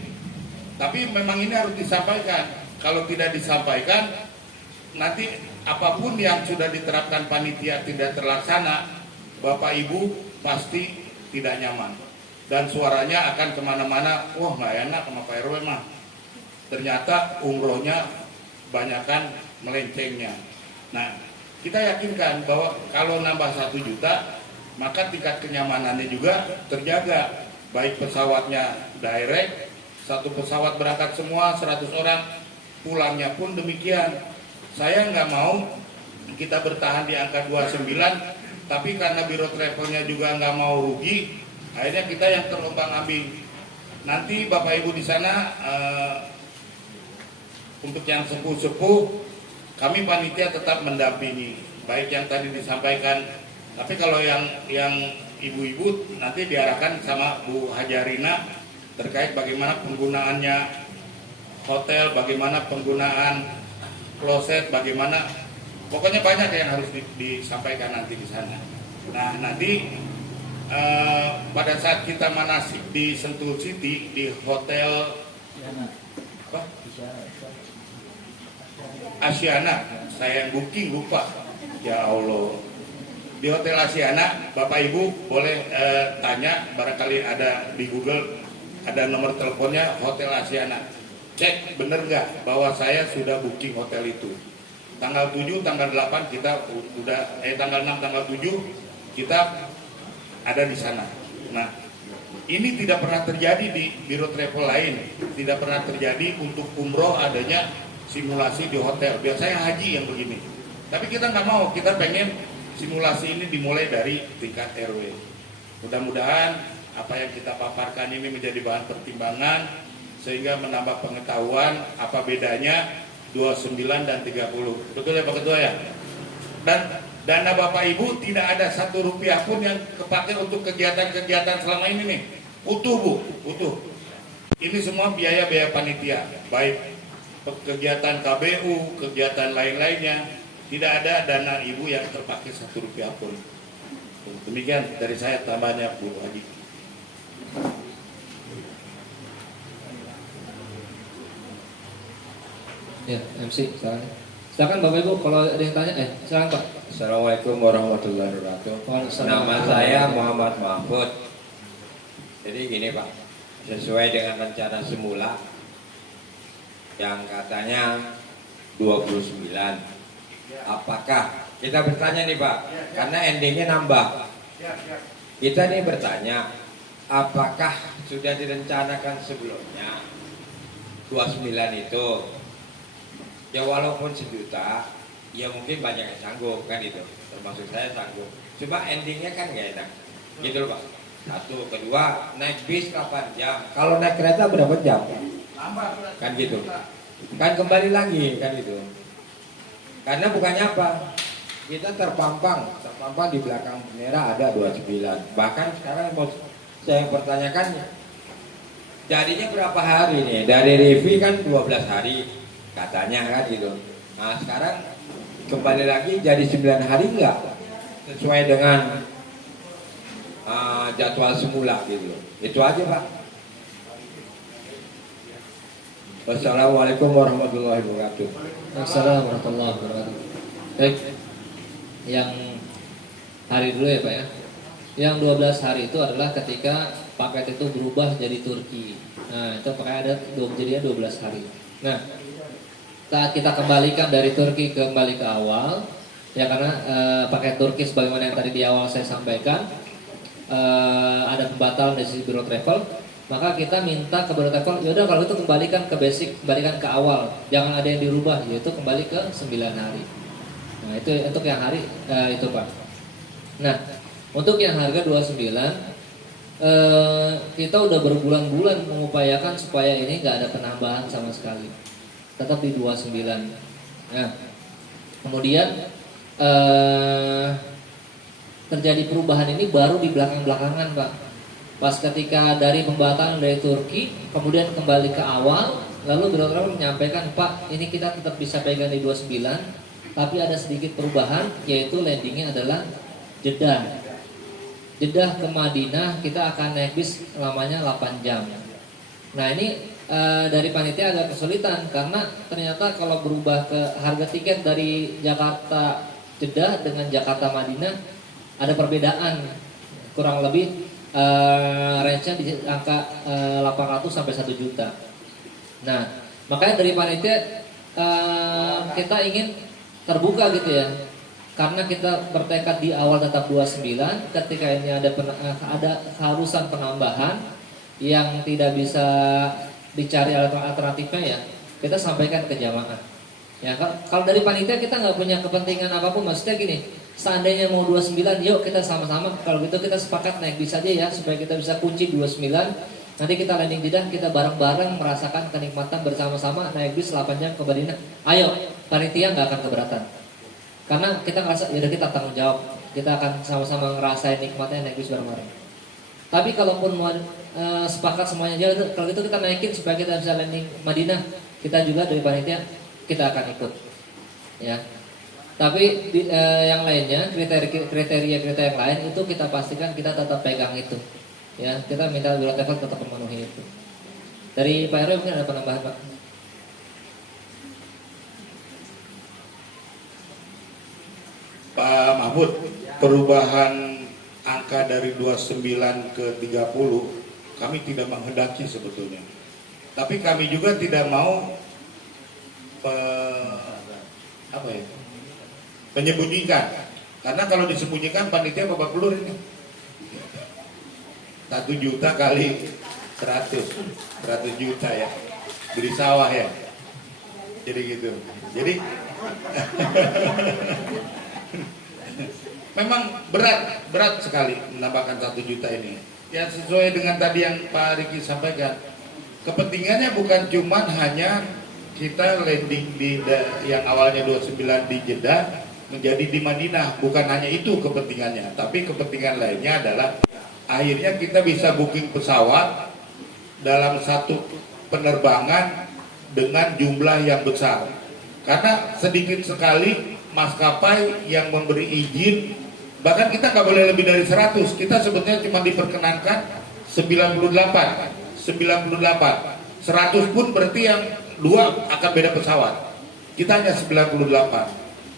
Tapi memang ini harus disampaikan. Kalau tidak disampaikan, nanti apapun yang sudah diterapkan panitia tidak terlaksana, Bapak Ibu pasti tidak nyaman. Dan suaranya akan kemana-mana, wah nggak enak sama Pak RW mah. Ternyata umrohnya banyakan melencengnya. Nah, kita yakinkan bahwa kalau nambah 1 juta, maka tingkat kenyamanannya juga terjaga. Baik pesawatnya direct, satu pesawat berangkat semua 100 orang, pulangnya pun demikian. Saya nggak mau kita bertahan di angka 29, tapi karena biro travelnya juga nggak mau rugi, akhirnya kita yang terombang-ambing. Nanti Bapak Ibu di sana untuk yang sepuh-sepuh, kami panitia tetap mendampingi, baik yang tadi disampaikan. Tapi kalau yang ibu-ibu nanti diarahkan sama Bu Hajarina terkait bagaimana penggunaannya hotel, bagaimana penggunaan kloset, bagaimana, pokoknya banyak yang harus disampaikan nanti di sana. Nah, nanti pada saat kita manasik di Sentul City di hotel Asiana, saya yang booking lupa, ya Allah. Di hotel Asiana, Bapak Ibu boleh tanya, barangkali ada di Google, ada nomor teleponnya Hotel Asiana. Cek bener nggak bahwa saya sudah booking hotel itu. Tanggal 7, tanggal 8 kita udah, tanggal 6, tanggal 7 kita ada di sana. Nah, ini tidak pernah terjadi di biro travel lain, tidak pernah terjadi untuk umroh adanya simulasi di hotel. Biasanya haji yang begini. Tapi kita nggak mau, kita pengen simulasi ini dimulai dari tingkat RW. Mudah-mudahan apa yang kita paparkan ini menjadi bahan pertimbangan sehingga menambah pengetahuan apa bedanya 29 dan 30. Betul ya Pak Ketua ya? Dan dana Bapak Ibu tidak ada 1 rupiah pun yang kepakai untuk kegiatan-kegiatan selama ini nih. Utuh Bu, utuh. Ini semua biaya-biaya panitia, baik kegiatan KBU, kegiatan lain-lainnya. Tidak ada dana Ibu yang terpakai 1 rupiah pun. Demikian dari saya tambahnya Bu Haji. Ya, MC, silakan Bapak Ibu kalau ada yang tanya, silakan Pak. Assalamualaikum warahmatullahi wabarakatuh. Waalaikumsalam. Nama saya Muhammad Mahfud. Jadi gini Pak, sesuai dengan rencana semula yang katanya 29. Apakah kita bertanya nih Pak, karena endingnya nambah. Kita nih bertanya, apakah sudah direncanakan sebelumnya 29 itu? Ya walaupun 1 juta, ya mungkin banyak yang sanggup kan itu, termasuk saya sanggup. Cuma endingnya kan gak enak, gitu loh Pak. Satu, kedua, naik bis kapan jam? Kalau naik kereta berapa jam? Kan gitu. Kan kembali lagi kan itu. Karena bukannya apa? Kita terpampang di belakang bendera ada 29. Bahkan sekarang mau saya pertanyakan, jadinya berapa hari nih? Dari Rivi kan 12 hari katanya kan gitu. Nah sekarang kembali lagi jadi 9 hari enggak? Sesuai dengan jadwal semula gitu. Itu aja Pak. Wassalamualaikum warahmatullahi wabarakatuh. Assalamualaikum warahmatullahi wabarakatuh. Baik, yang hari dulu ya Pak ya. Yang 12 hari itu adalah ketika paket itu berubah jadi Turki. Nah itu pakai ada jadinya 12 hari. Nah saat kita kembalikan dari Turki kembali ke awal, ya karena paket Turki sebagaimana yang tadi di awal saya sampaikan, ada pembatalan dari sisi Biro Travel, maka kita minta ke Biro Travel, yaudah kalau itu kembalikan ke basic, kembalikan ke awal, jangan ada yang dirubah, yaitu kembali ke 9 hari. Nah itu untuk yang hari itu Pak. Nah untuk yang harga 29, kita udah berbulan-bulan mengupayakan supaya ini nggak ada penambahan sama sekali, tetap di 29. Nah kemudian terjadi perubahan ini baru di belakang-belakangan Pak. Pas ketika dari pembatalan dari Turki kemudian kembali ke awal, lalu Biro Travel menyampaikan, Pak ini kita tetap bisa pegang di 29, tapi ada sedikit perubahan, yaitu landingnya adalah Jeddah. Jeddah ke Madinah kita akan naik bis lamanya 8 jam. Nah ini dari panitia agak kesulitan karena ternyata kalau berubah ke harga tiket dari Jakarta Jeddah dengan Jakarta Madinah ada perbedaan kurang lebih range-nya di angka 800 sampai 1 juta. Nah makanya dari panitia kita ingin terbuka gitu ya, karena kita bertekad di awal tetap 29, ketika ini ada keharusan penambahan yang tidak bisa dicari alternatifnya ya kita sampaikan ke jamaah. Ya kalau dari panitia kita nggak punya kepentingan apapun, maksudnya gini, seandainya mau 29, yuk kita sama-sama, kalau gitu kita sepakat naik bis aja ya supaya kita bisa kunci 29. Nanti kita landing Jeddah, kita bareng-bareng merasakan kenikmatan bersama-sama naik bis 8 jam ke Madinah. Ayo, panitia nggak akan keberatan. Karena kita ngerasa, yaudah kita tanggung jawab, kita akan sama-sama ngerasain nikmatnya naik bis bareng-bareng. Tapi kalaupun mau sepakat semuanya aja, kalau gitu kita naikin supaya kita bisa landing Madinah, kita juga dari panitia kita akan ikut. Ya. Tapi yang lainnya, kriteria yang lain itu kita pastikan kita tetap pegang itu. Ya, kita minta Biro Travel tetap memenuhi itu. Dari Pak RW mungkin ada penambahan Pak? Pak Mahfud, perubahan angka dari 29 ke 30 kami tidak menghendaki sebetulnya. Tapi kami juga tidak mau menyembunyikan. Karena kalau disembunyikan panitia babak belur ini. 1 juta kali 100 juta ya, beli sawah ya, jadi gitu. Jadi memang berat sekali menambahkan 1 juta ini. Ya sesuai dengan tadi yang Pak Riki sampaikan, kepentingannya bukan cuma hanya kita landing di yang awalnya 29 di Jeddah menjadi di Madinah, bukan hanya itu kepentingannya, tapi kepentingan lainnya adalah akhirnya kita bisa booking pesawat dalam satu penerbangan dengan jumlah yang besar. Karena sedikit sekali maskapai yang memberi izin, bahkan kita nggak boleh lebih dari 100. Kita sebetulnya cuma diperkenankan 98. 100 pun berarti yang 2 akan beda pesawat. Kita hanya 98.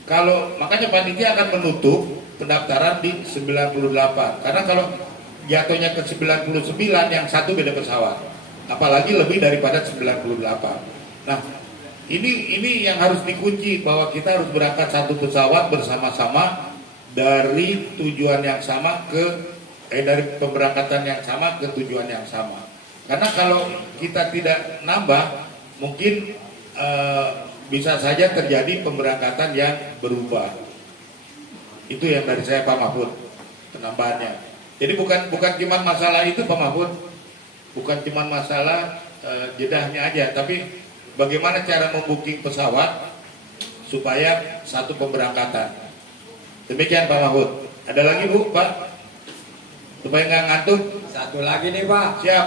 Kalau makanya panitia akan menutup pendaftaran di 98. Karena kalau jatuhnya ke 99, yang satu beda pesawat. Apalagi lebih daripada 98. Nah, ini yang harus dikunci, bahwa kita harus berangkat satu pesawat bersama-sama dari tujuan yang sama dari pemberangkatan yang sama ke tujuan yang sama. Karena kalau kita tidak nambah, mungkin bisa saja terjadi pemberangkatan yang berubah. Itu yang dari saya, Pak Mahfud, penambahannya. Jadi bukan cuma masalah itu, Pak Mahfud, bukan cuma masalah jedahnya aja, tapi bagaimana cara membooking pesawat supaya satu pemberangkatan. Demikian Pak Mahfud. Ada lagi Bu, Pak? Supaya nggak ngantuk. Satu lagi nih Pak. Siap.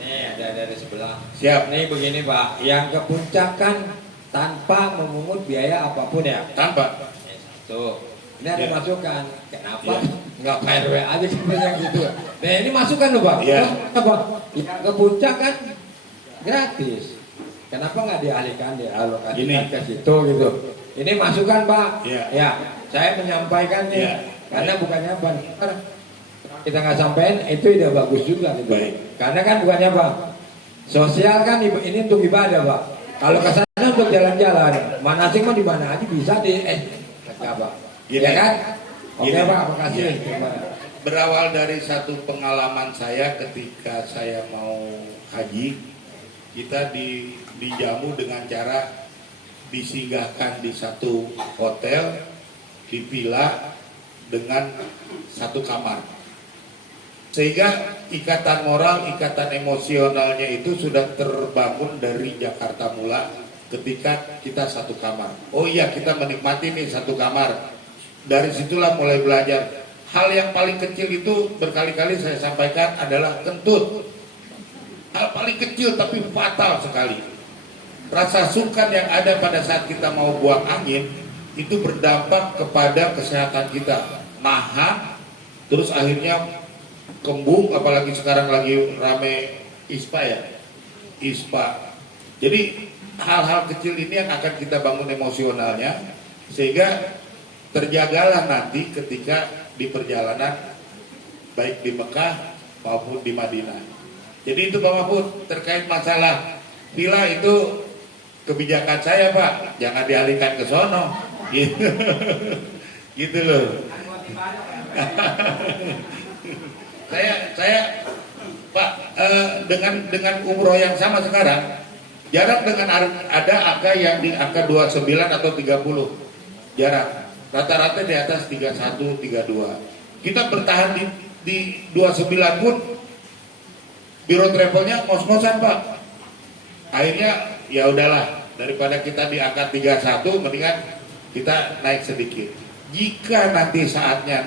Nih ada dari sebelah. Siap. Nih begini Pak, yang ke puncak kan tanpa memungut biaya apapun ya. Tanpa. Tuh. Ini ada Ya. masukan. Kenapa? Ya. Nggak bayar WA aja sebenarnya gitu. Nah ini masukan loh Pak. Ya. Apa? Yang ke puncak kan gratis. Kenapa nggak dialihkan, dialokasikan ke situ gitu? Ini masukan Pak. Ya. Ya. Saya menyampaikan nih. Ya. Karena bukannya apa? Kita nggak sampein itu udah bagus juga gitu. Baik. Karena kan bukannya apa? Sosial kan ini untuk ibadah Pak. Kalau ke sana untuk jalan-jalan, manasik mah di mana aja bisa Pak. Gini. Ya kan? Oke Gini. Pak, makasih. Ya. Gimana? Berawal dari satu pengalaman saya ketika saya mau haji, kita dijamu dengan cara disinggahkan di satu hotel di villa dengan satu kamar, sehingga ikatan moral, ikatan emosionalnya itu sudah terbangun dari Jakarta Mula ketika kita satu kamar. Oh iya, kita menikmati nih satu kamar. Dari situlah mulai belajar. Hal yang paling kecil itu berkali-kali saya sampaikan adalah kentut. Hal paling kecil tapi fatal sekali. Rasa sungkan yang ada pada saat kita mau buang angin itu berdampak kepada kesehatan kita. Nahan, terus akhirnya kembung, apalagi sekarang lagi rame ISPA ya. ISPA. Jadi hal-hal kecil ini yang akan kita bangun emosionalnya, sehingga terjagalah nanti ketika di perjalanan baik di Mekah maupun di Madinah. Jadi itu Pak Mahfud, terkait masalah villa itu kebijakan saya Pak, jangan dialihkan ke sono. Gitu, gitu loh. saya Pak, dengan umroh yang sama sekarang, jarak dengan ada angka yang di angka 29 atau 30, jarak. Rata-rata di atas 31, 32. Kita bertahan di 29 pun biro travelnya ngos-ngosan Pak. Akhirnya ya udahlah, daripada kita di angka 31 mendingan kita naik sedikit. Jika nanti saatnya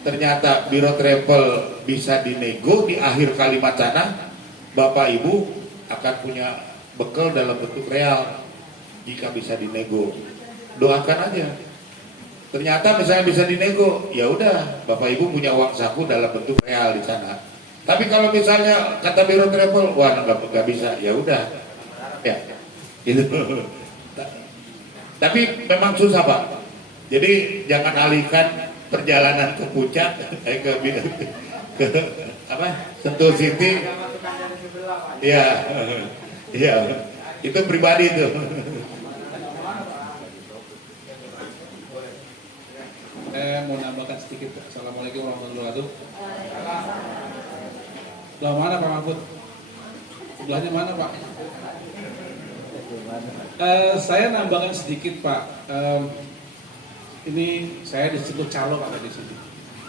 ternyata biro travel bisa dinego di akhir kalimat sana, Bapak Ibu akan punya bekal dalam bentuk real jika bisa dinego. Doakan aja. Ternyata misalnya bisa dinego, ya udah Bapak Ibu punya uang saku dalam bentuk real di sana. Tapi kalau misalnya kata biro travel, wah nggak bisa, ya udah, ya, gitu. Tapi memang susah Pak. Jadi jangan alihkan perjalanan ke puncak, ke apa? Sentul City. Iya, iya, itu pribadi itu. Mau nambahkan sedikit. Assalamualaikum warahmatullahi wabarakatuh. Sebelah mana Pak Mahfud? Sebelahnya mana Pak? Saya nambahkan sedikit Pak. Ini saya disebut calo Pak di sini.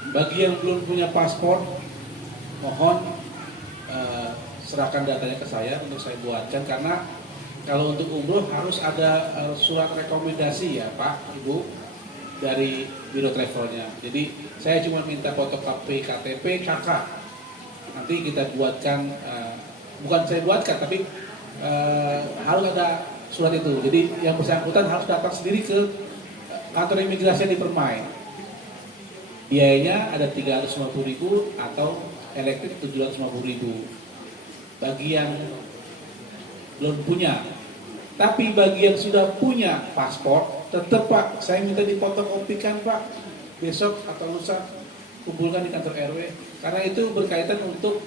Bagi yang belum punya paspor, mohon serahkan datanya ke saya untuk saya buatkan, karena kalau untuk umroh harus ada surat rekomendasi ya Pak, Ibu, dari biro travelnya. Jadi saya cuma minta fotokopi KTP KK. Nanti kita buatkan, bukan saya buatkan, tapi harus ada surat itu. Jadi yang bersangkutan harus datang sendiri ke kantor imigrasi di Permai. Biayanya ada 350.000 atau elektrik 750.000. Bagi yang belum punya. Tapi bagi yang sudah punya paspor, tetap Pak, saya minta difotokopikan Pak, besok atau lusa. kumpulkan di kantor RW karena itu berkaitan untuk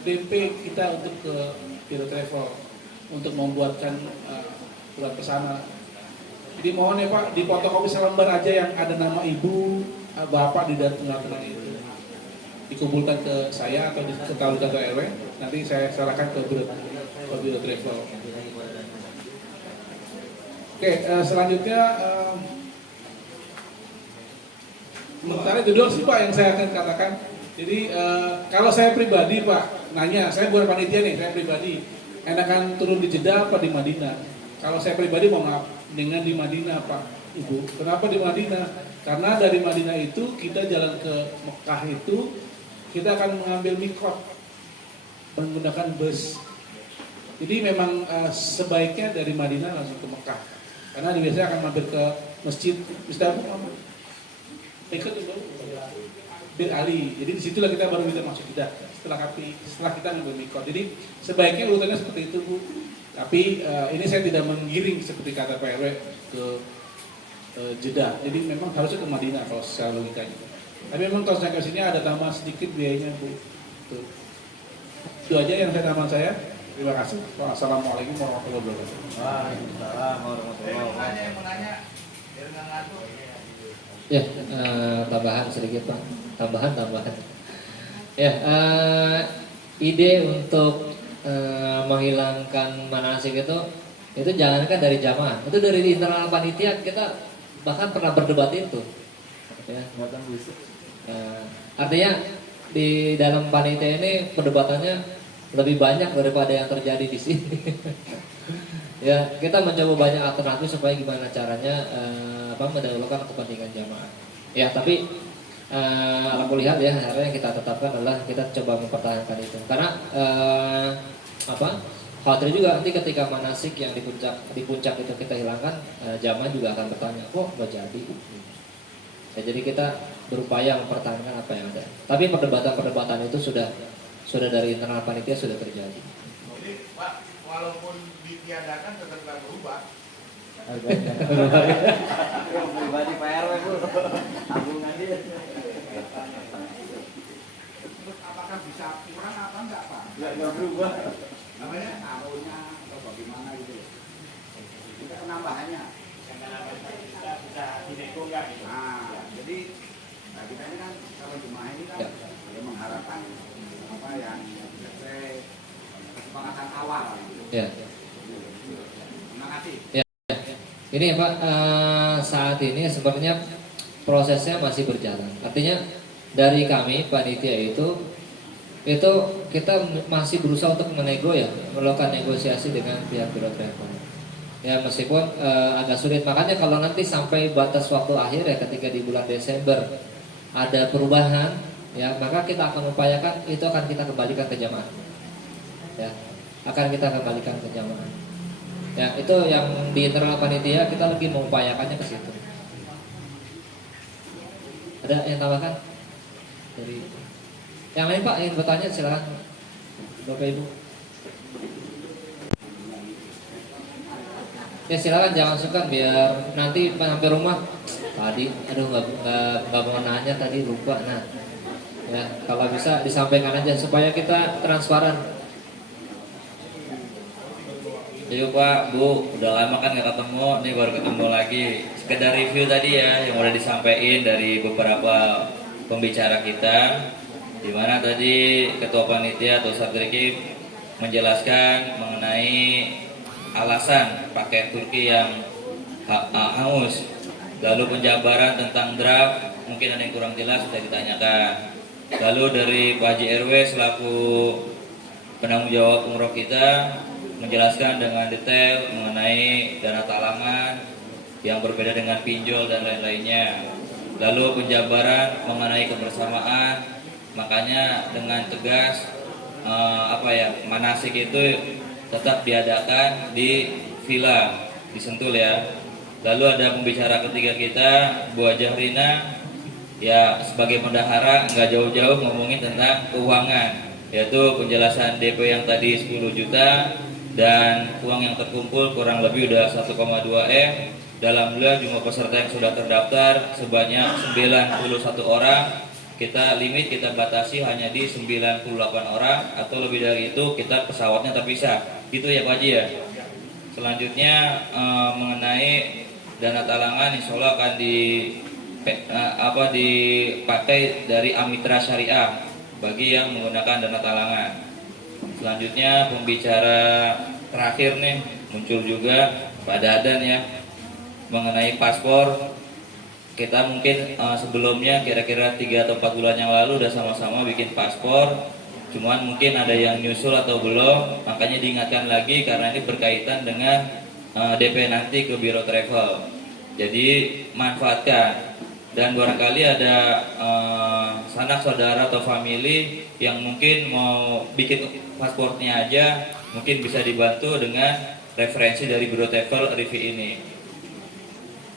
DP kita untuk ke Biro Travel untuk membuatkan surat pesanan. Jadi mohon ya Pak, di fotokopi selembar aja yang ada nama ibu, bapak di dalam tengah-tengah itu. Dikumpulkan ke saya atau diketahui kantor RW, nanti saya serahkan ke Biro Travel. Oke, selanjutnya sementara itu doang sih Pak yang saya akan katakan. Jadi kalau saya pribadi Pak, nanya, saya bukan panitia nih, saya pribadi enakan turun di Jeddah apa di Madinah? Kalau saya pribadi mau dengan di Madinah Pak Ibu. Kenapa di Madinah? Karena dari Madinah itu kita jalan ke Mekah itu kita akan mengambil mikot menggunakan bus. Jadi memang sebaiknya dari Madinah langsung ke Mekah. Karena biasanya akan mampir ke masjid Abu ikut itu Bir Ali. Jadi disitulah kita baru bisa masuk Jeddah setelah kita ngambil mikot. Jadi sebaiknya urutannya seperti itu Bu. Tapi ini saya tidak menggiring seperti kata Pak RW ke Jeddah. Jadi memang harusnya ke Madinah kalau secara logikanya. Tapi memang kalau saya ke sini ada tambah sedikit biayanya Bu. Tuh. Itu aja yang saya tambahan saya. Terima kasih. Wassalamualaikum warahmatullahi wabarakatuh. Waalaikumsalam warahmatullahi wabarakatuh. Ya, tambahan sedikit Pak. Tambahan. Ya, ide untuk menghilangkan manasik itu jangankan dari jamaah, itu dari internal panitia kita bahkan pernah berdebat itu. Ya, artinya di dalam panitia ini perdebatannya lebih banyak daripada yang terjadi di sini. Ya, kita mencoba banyak alternatif supaya gimana caranya mendahulukan kepentingan jamaah. Ya, tapi aku lihat ya, akhirnya kita tetapkan adalah kita coba mempertahankan itu. Karena khawatir juga nanti ketika manasik yang di puncak itu kita hilangkan, jamaah juga akan bertanya, kok nggak jadi? Ya, jadi kita berupaya mempertahankan apa yang ada. Tapi perdebatan itu sudah dari internal panitia sudah terjadi. Jadi Pak, walaupun ditiadakan tetap nggak berubah. Pribadi Pak RW Bu, tabungan dia. Terus apakah bisa kurang apa enggak Pak? Nggak berubah. Namanya taruhnya atau bagaimana gitu? Kita penambahannya. Bisa dinego nggak gitu? Nah, jadi kita ini kan kalau jemaah ini kan ya mengharapkan apa yang sesuai kesepakatan awal. Gitu. Ya. Terima kasih. Ini Pak, saat ini sebenarnya prosesnya masih berjalan. Artinya dari kami panitia itu kita masih berusaha untuk melakukan negosiasi dengan pihak Biro Travel. Ya, meskipun agak sulit. Makanya kalau nanti sampai batas waktu akhir ya, ketika di bulan Desember ada perubahan, ya maka kita akan upayakan itu akan kita kembalikan ke jamaah. Ya, akan kita kembalikan ke jamaah. Ya, itu yang di internal panitia kita lagi mengupayakannya ke situ. Ada yang tambahkan? Dari yang lain Pak, ingin bertanya silakan Bapak Ibu. Ya silakan, jangan sungkan biar nanti sampai rumah tadi, aduh nggak mau nanya tadi lupa. Nah, ya kalau bisa disampaikan aja supaya kita transparan. Yuk Pak, Bu, udah lama kan nggak ketemu, nih baru ketemu lagi. Sekedar review tadi ya, yang udah disampaikan dari beberapa pembicara kita, di mana tadi Ketua Panitia atau Satriki menjelaskan mengenai alasan pakai Turki yang hangus. Lalu penjabaran tentang draft, mungkin ada yang kurang jelas sudah ditanyakan. Lalu dari Pak Haji RW selaku penanggung jawab umroh kita menjelaskan dengan detail mengenai dana talangan yang berbeda dengan pinjol dan lain-lainnya. Lalu penjabaran mengenai kebersamaan, makanya dengan tegas manasik itu tetap diadakan di villa di Sentul ya. Lalu ada pembicara ketiga kita, Bu Hajah Rina, ya sebagai bendahara nggak jauh-jauh ngomongin tentang keuangan, yaitu penjelasan DP yang tadi 10 juta dan uang yang terkumpul kurang lebih udah 1,2 M. Dalam jumlah peserta yang sudah terdaftar sebanyak 91 orang. kita batasi hanya di 98 orang, atau lebih dari itu kita pesawatnya terpisah. Gitu ya Pak Haji ya. Selanjutnya mengenai dana talangan, insya Allah akan dipakai dari Amitra Syariah bagi yang menggunakan dana talangan. Selanjutnya pembicara terakhir nih muncul juga Pak Dadan ya, mengenai paspor. Kita mungkin sebelumnya kira-kira 3 atau 4 bulan yang lalu udah sama-sama bikin paspor, cuman mungkin ada yang nyusul atau belum, makanya diingatkan lagi karena ini berkaitan dengan DP nanti ke Biro Travel. Jadi manfaatkan, dan barangkali ada sanak saudara atau family yang mungkin mau bikin pasportnya aja, mungkin bisa dibantu dengan referensi dari Biro Travel review ini.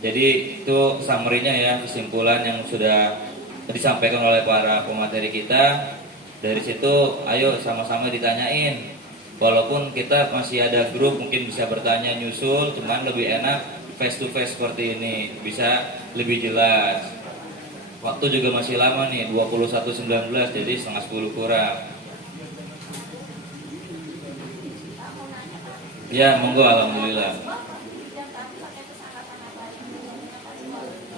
Jadi itu summary-nya ya, kesimpulan yang sudah disampaikan oleh para pemateri kita. Dari situ ayo sama-sama ditanyain. Walaupun kita masih ada grup mungkin bisa bertanya nyusul, cuman lebih enak face to face seperti ini, bisa lebih jelas. Waktu juga masih lama nih, 21.19, jadi setengah 10 kurang. Ya, monggo, alhamdulillah.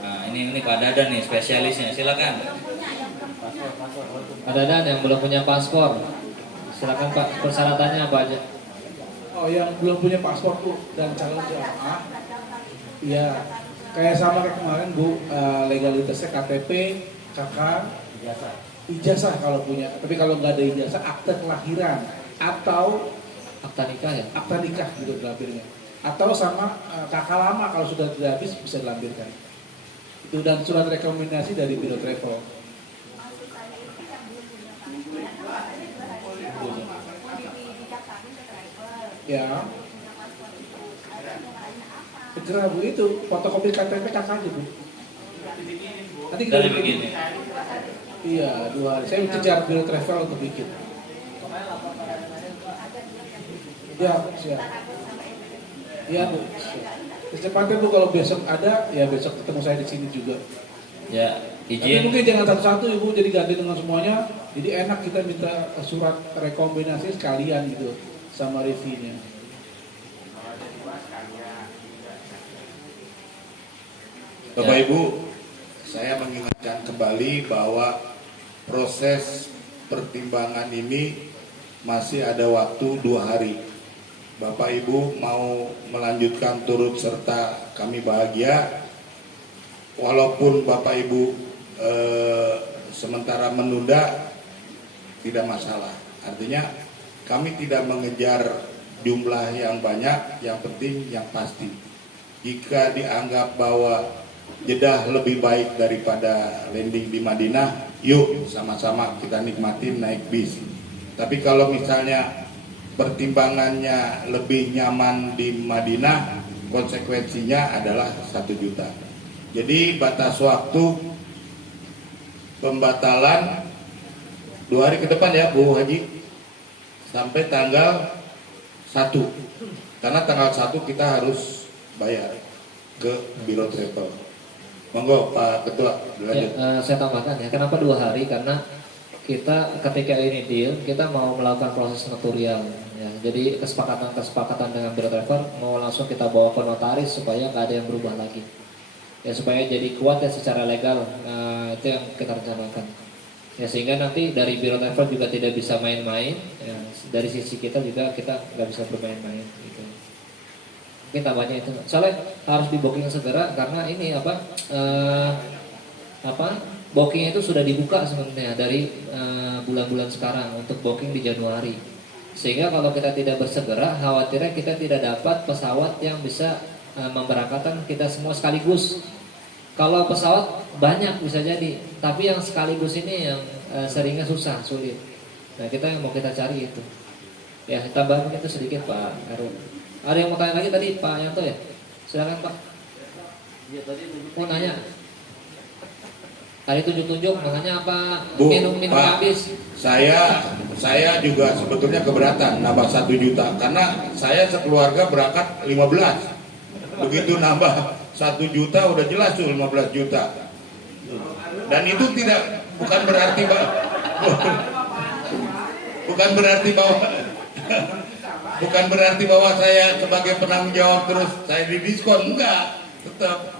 Nah, ini Pak Dadan nih spesialisnya, silakan. Pak Dadan yang belum punya paspor, silakan Pak, persyaratannya apa aja? Oh, yang belum punya paspor Bu dan calon jamaah, ya kayak sama kayak kemarin Bu, legalitasnya KTP, KK, ijazah kalau punya. Tapi kalau nggak ada ijazah, akte kelahiran atau Akta nikah ya? akta nikah gitu dilampirnya. Atau sama KK lama kalau sudah tidak habis bisa dilampirkan. Itu, dan surat rekomendasi dari Biro Travel. Ya. Segera Bu, itu fotokopi KTP KK aja Bu. Nanti kita Dari begini. Iya, 2 hari. Saya kejar Biro Travel untuk bikin. Ya, siap. Iya Bu. Siap. Secepatnya Bu, kalau besok ada, ya besok ketemu saya di sini juga. Ya, Tapi izin. mungkin jangan satu-satu Ibu, jadi ganti dengan semuanya. Jadi enak kita minta surat rekomendasi sekalian gitu sama reviewnya. Bapak Ibu, saya mengingatkan kembali bahwa proses pertimbangan ini masih ada waktu 2 hari. Bapak Ibu mau melanjutkan turut serta kami bahagia. Walaupun Bapak Ibu sementara menunda, tidak masalah. Artinya kami tidak mengejar jumlah yang banyak, yang penting yang pasti. Jika dianggap bahwa Jeddah lebih baik daripada landing di Madinah, yuk sama-sama kita nikmatin naik bis. Tapi kalau misalnya pertimbangannya lebih nyaman di Madinah, konsekuensinya adalah 1 juta. Jadi batas waktu pembatalan 2 hari ke depan ya Bu Haji, sampai tanggal 1. Karena tanggal 1 kita harus bayar ke Biro Travel. Monggo Pak Ketua, lanjut. Ya, saya tambahkan ya, kenapa 2 hari? Karena kita ketika ini deal, kita mau melakukan proses notarial ya. Jadi kesepakatan dengan Biro Travel mau langsung kita bawa ke notaris supaya nggak ada yang berubah lagi. Ya, supaya jadi kuat ya secara legal, itu yang kita rencanakan. Ya, sehingga nanti dari Biro Travel juga tidak bisa main-main ya, dari sisi kita juga kita nggak bisa bermain-main gitu. Mungkin tambahnya itu. Soalnya harus di booking segera karena ini booking itu sudah dibuka sebenarnya dari bulan-bulan sekarang untuk booking di Januari. Sehingga kalau kita tidak bersegera, khawatirnya kita tidak dapat pesawat yang bisa memberangkatkan kita semua sekaligus. Kalau pesawat banyak bisa jadi, tapi yang sekaligus ini yang seringnya sulit. Nah, kita yang mau kita cari itu. Ya, tambahan itu sedikit Pak Heru. Ada yang mau tanya lagi tadi Pak Yanto ya? Silakan Pak. Mau nanya? Tadi tunjuk-tunjuk, makanya apa? Bu, Minum Pak, habis. Saya juga sebetulnya keberatan nambah 1 juta karena saya sekeluarga berangkat 15. Begitu nambah 1 juta udah jelas tuh 15 juta. Dan itu bukan berarti bahwa bukan berarti bahwa bukan berarti bahwa saya sebagai penanggung jawab terus saya didiskon, enggak, tetap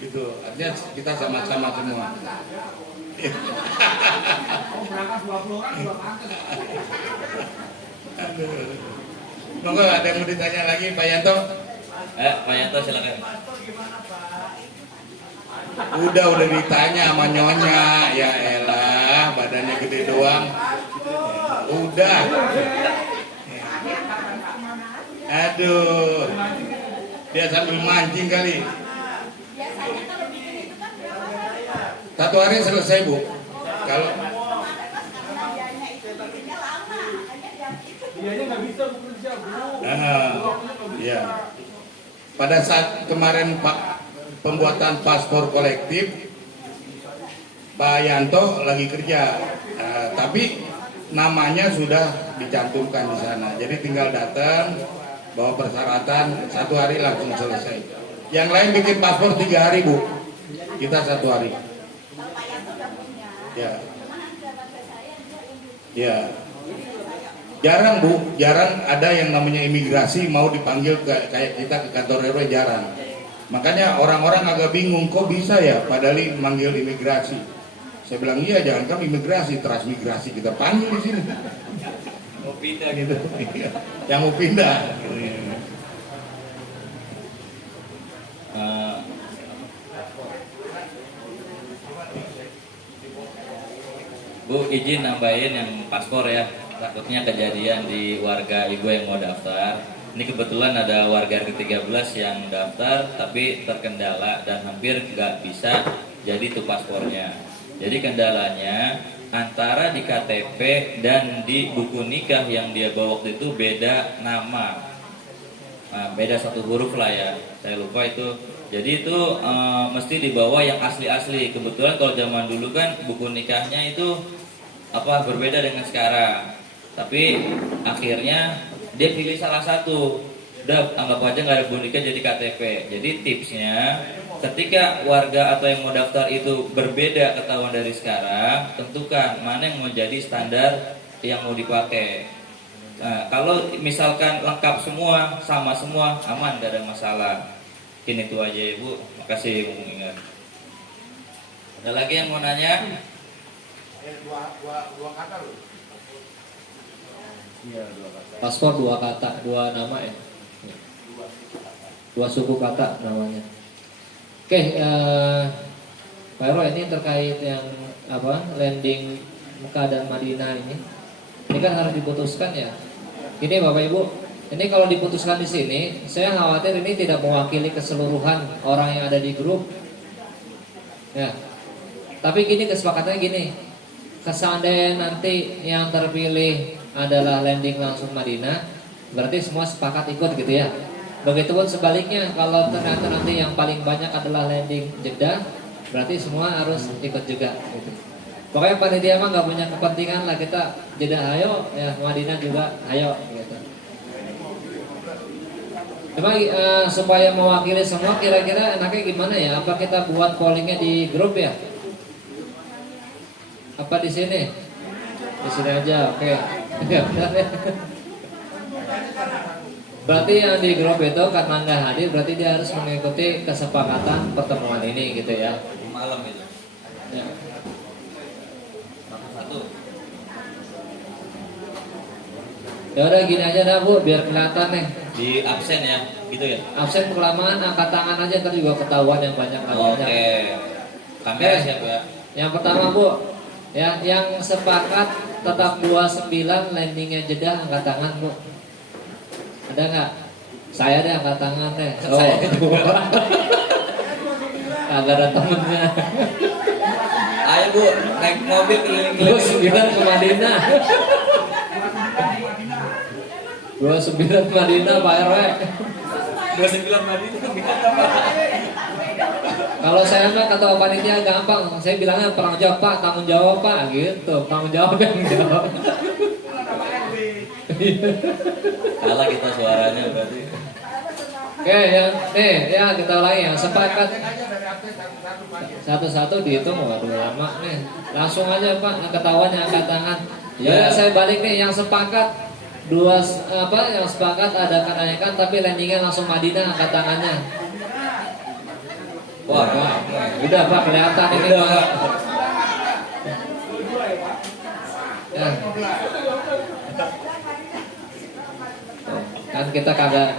gitu. Artinya kita sama-sama semua. Aduh. Monggo, ada yang mau ditanya lagi, Pak Yanto? Pak Yanto silakan. Udah ditanya sama nyonya, ya elah, badannya gede doang. Udah. Aduh. Dia sambil mancing kali. Satu hari selesai, Bu. Kalau ya. Pada saat kemarin Pak pembuatan paspor kolektif, Pak Yanto lagi kerja, tapi namanya sudah dicantumkan di sana. Jadi tinggal datang, bawa persyaratan, 1 hari langsung selesai. Yang lain bikin paspor 3 hari, Bu. Kita 1 hari. Ya. Ya. Jarang, Bu, jarang ada yang namanya imigrasi mau dipanggil kayak kita ke kantor RW, jarang. Makanya orang-orang agak bingung, kok bisa ya padahal manggil imigrasi. Saya bilang iya, jangan kan imigrasi, transmigrasi kita panggil di sini. Mau pindah gitu. Yang mau pindah. Bu, izin nambahin yang paspor ya. Takutnya kejadian di warga ibu yang mau daftar. Ini kebetulan ada warga ke-13 yang daftar tapi terkendala dan hampir nggak bisa jadi tuh paspornya. Jadi kendalanya antara di KTP dan di buku nikah yang dia bawa waktu itu beda nama. Nah, beda 1 huruf lah ya. Saya lupa itu. Jadi itu mesti dibawa yang asli-asli. Kebetulan kalau zaman dulu kan buku nikahnya itu berbeda dengan sekarang. Tapi akhirnya dia pilih salah satu. Udah anggap aja nggak ada buku nikah jadi KTP. Jadi tipsnya ketika warga atau yang mau daftar itu berbeda ketahuan dari sekarang, tentukan mana yang mau jadi standar yang mau dipakai. Nah, kalau misalkan lengkap semua, sama semua, aman, gak ada masalah. Mungkin itu aja Ibu. Makasih mengingat. Ada lagi yang mau nanya? Dua kata loh. Iya, 2 kata. Paspor 2 kata, 2 nama ya. 2 suku kata namanya. Oke, Pak Ero, ini terkait yang landing Mekah dan Madinah ini. Ini kan harus diputuskan ya. Ini Bapak Ibu, ini kalau diputuskan di sini, saya khawatir ini tidak mewakili keseluruhan orang yang ada di grup. Ya. Tapi gini, kesepakatannya gini. Seandainya nanti yang terpilih adalah landing langsung Madinah, berarti semua sepakat ikut gitu ya. Begitupun sebaliknya, kalau ternyata nanti yang paling banyak adalah landing Jeddah, berarti semua harus ikut juga gitu. Pokoknya panitia mah nggak punya kepentingan lah, kita Jeddah ayo, ya Madinah juga ayo gitu. Cuma supaya mewakili semua, kira-kira enaknya gimana ya? Apa kita buat pollingnya di grup ya? Apa di sini? Di sini aja, oke. Berarti yang di grup itu karena nggak hadir, berarti dia harus mengikuti kesepakatan pertemuan ini gitu ya. Malam itu. Ya. Satu. Ya udah gini aja dah Bu, biar kelihatan nih. Di absen ya, gitu ya. Absen kelamaan, angkat tangan aja, ntar juga ketahuan yang banyak namanya. Oke. Kamera Oke. siap ya. Yang pertama Bu, ya yang sepakat tetap 29 landingnya Jeddah, angkat tangan Bu. Ada nggak? Saya deh angkat tangan deh. Oh, agak ada temennya. Ayo Bu, naik mobil keliling-keliling. 29 ke Madinah. 29 Madinah Pak RW. 29 Madinah gimana Pak? Kalau saya mah kata panitia gampang, saya bilangnya tanggung jawab Pak, tanggung jawab Pak, gitu. Tanggung jawab yang jawab. Kalah kita suaranya berarti. Oke, ya kita ulangi yang sepakat. Satu-satu dihitung, waduh lama nih. Langsung aja Pak, ketahuan yang angkat tangan. Ya, saya balik nih yang sepakat yang sepakat ada kenaikan tapi landingnya langsung Madinah, angkat tangannya. Wah, Udah Pak, kelihatan ini udah, Pak. Pak. Ya. Kan kita kagak,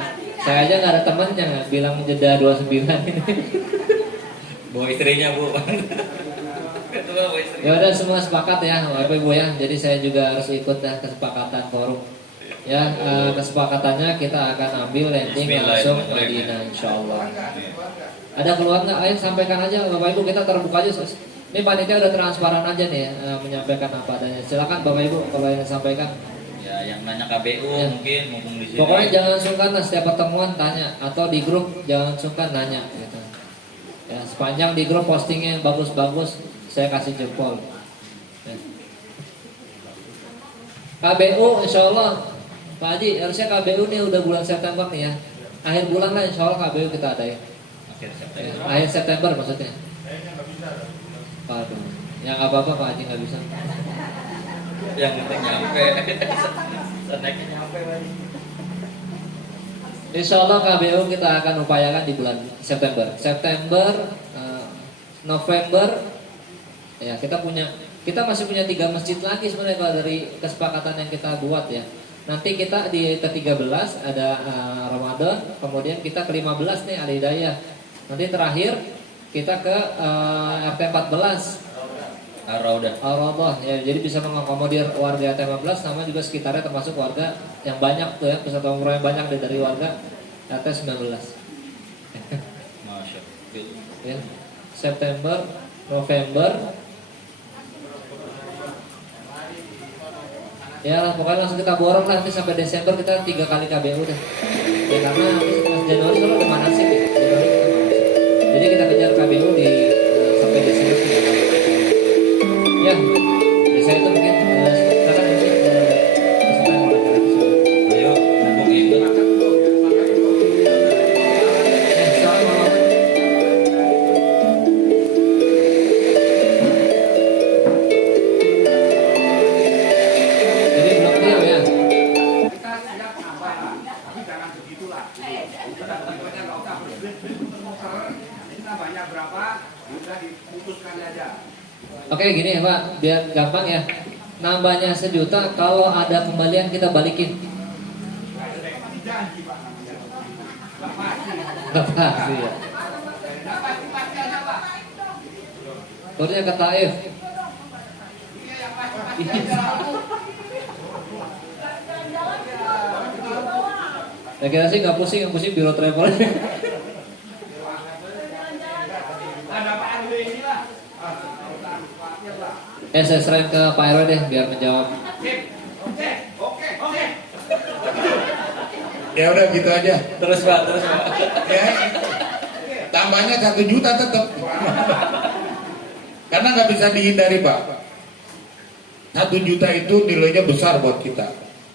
saya aja nggak ada temennya bilang jeda 29 ini. Bawa istrinya, Bu. Ketua bawa istrinya. Ya udah semua sepakat ya, Bapak Ibu ya. Jadi saya juga harus ikut dah kesepakatan forum. Ya, kesepakatannya kita akan ambil landing langsung Madinah insyaallah. Ada keluhan nggak? Ayo sampaikan aja Bapak Ibu, kita terbuka aja. Ini panitia udah transparan aja nih ya, menyampaikan apa adanya. Silakan Bapak Ibu kalau yang sampaikan. Ya, yang nanya KBU Ya. mungkin mumpung di sini. Pokoknya jangan sungkan lah setiap pertemuan tanya atau di grup jangan sungkan nanya gitu. Ya, sepanjang di grup postingnya yang bagus-bagus saya kasih jempol. Ya. KBU insya Allah Pak Haji harusnya KBU nih udah bulan September nih ya. Akhir bulan lah insya Allah KBU kita ada ya. Akhir September maksudnya. Waduh, yang apa-apa Pak Haji nggak bisa. Yang penting nyampe. Naiknya nyampe lagi. Insya Allah KBU kita akan upayakan di bulan September. November, ya kita masih punya 3 masjid lagi sebenarnya kalau dari kesepakatan yang kita buat ya. Nanti kita di ke-13 ada Ramadan, kemudian kita ke-15 nih Al-Hidayah. Nanti terakhir kita ke RT 14 Ar-Raudhah ya, jadi bisa mengakomodir warga RT 15 sama juga sekitarnya termasuk warga yang banyak tuh ya, peserta umroh yang banyak dari warga RT 19. Masya Ya, September, November. Ya pokoknya langsung kita borong lah nanti sampai Desember kita 3 kali KBU deh. Ya karena Januari kalau udah mana sih? Jadi kita kejar KBU di sampai Desember 3 kali. Ya, saya itu mungkin sekarang ini peserta yang mau Ayo, mumpung ikut. salam. Jadi belum deal ya. Kita siap nambah, tapi jangan begitulah. Kita berikutnya nggak usah bermuter. Ini nambahnya berapa? Sudah diputuskan aja. Oke gini ya Pak, biar gampang ya. Nambahnya 1 juta, kalau ada kembalian kita balikin. Janji Pak. Nggak pasti ya. Pasti aja Pak. Turnya ke Taif. Ya kira sih nggak pusing, yang pusing biro travel. Ada Pak RW ini lah. Saya serahin ke Pak RW deh biar menjawab. Oke. Ya udah gitu aja. Terus Pak. Ya. Tambahnya 1 juta tetap. Karena nggak bisa dihindari Pak. 1 juta itu nilainya besar buat kita.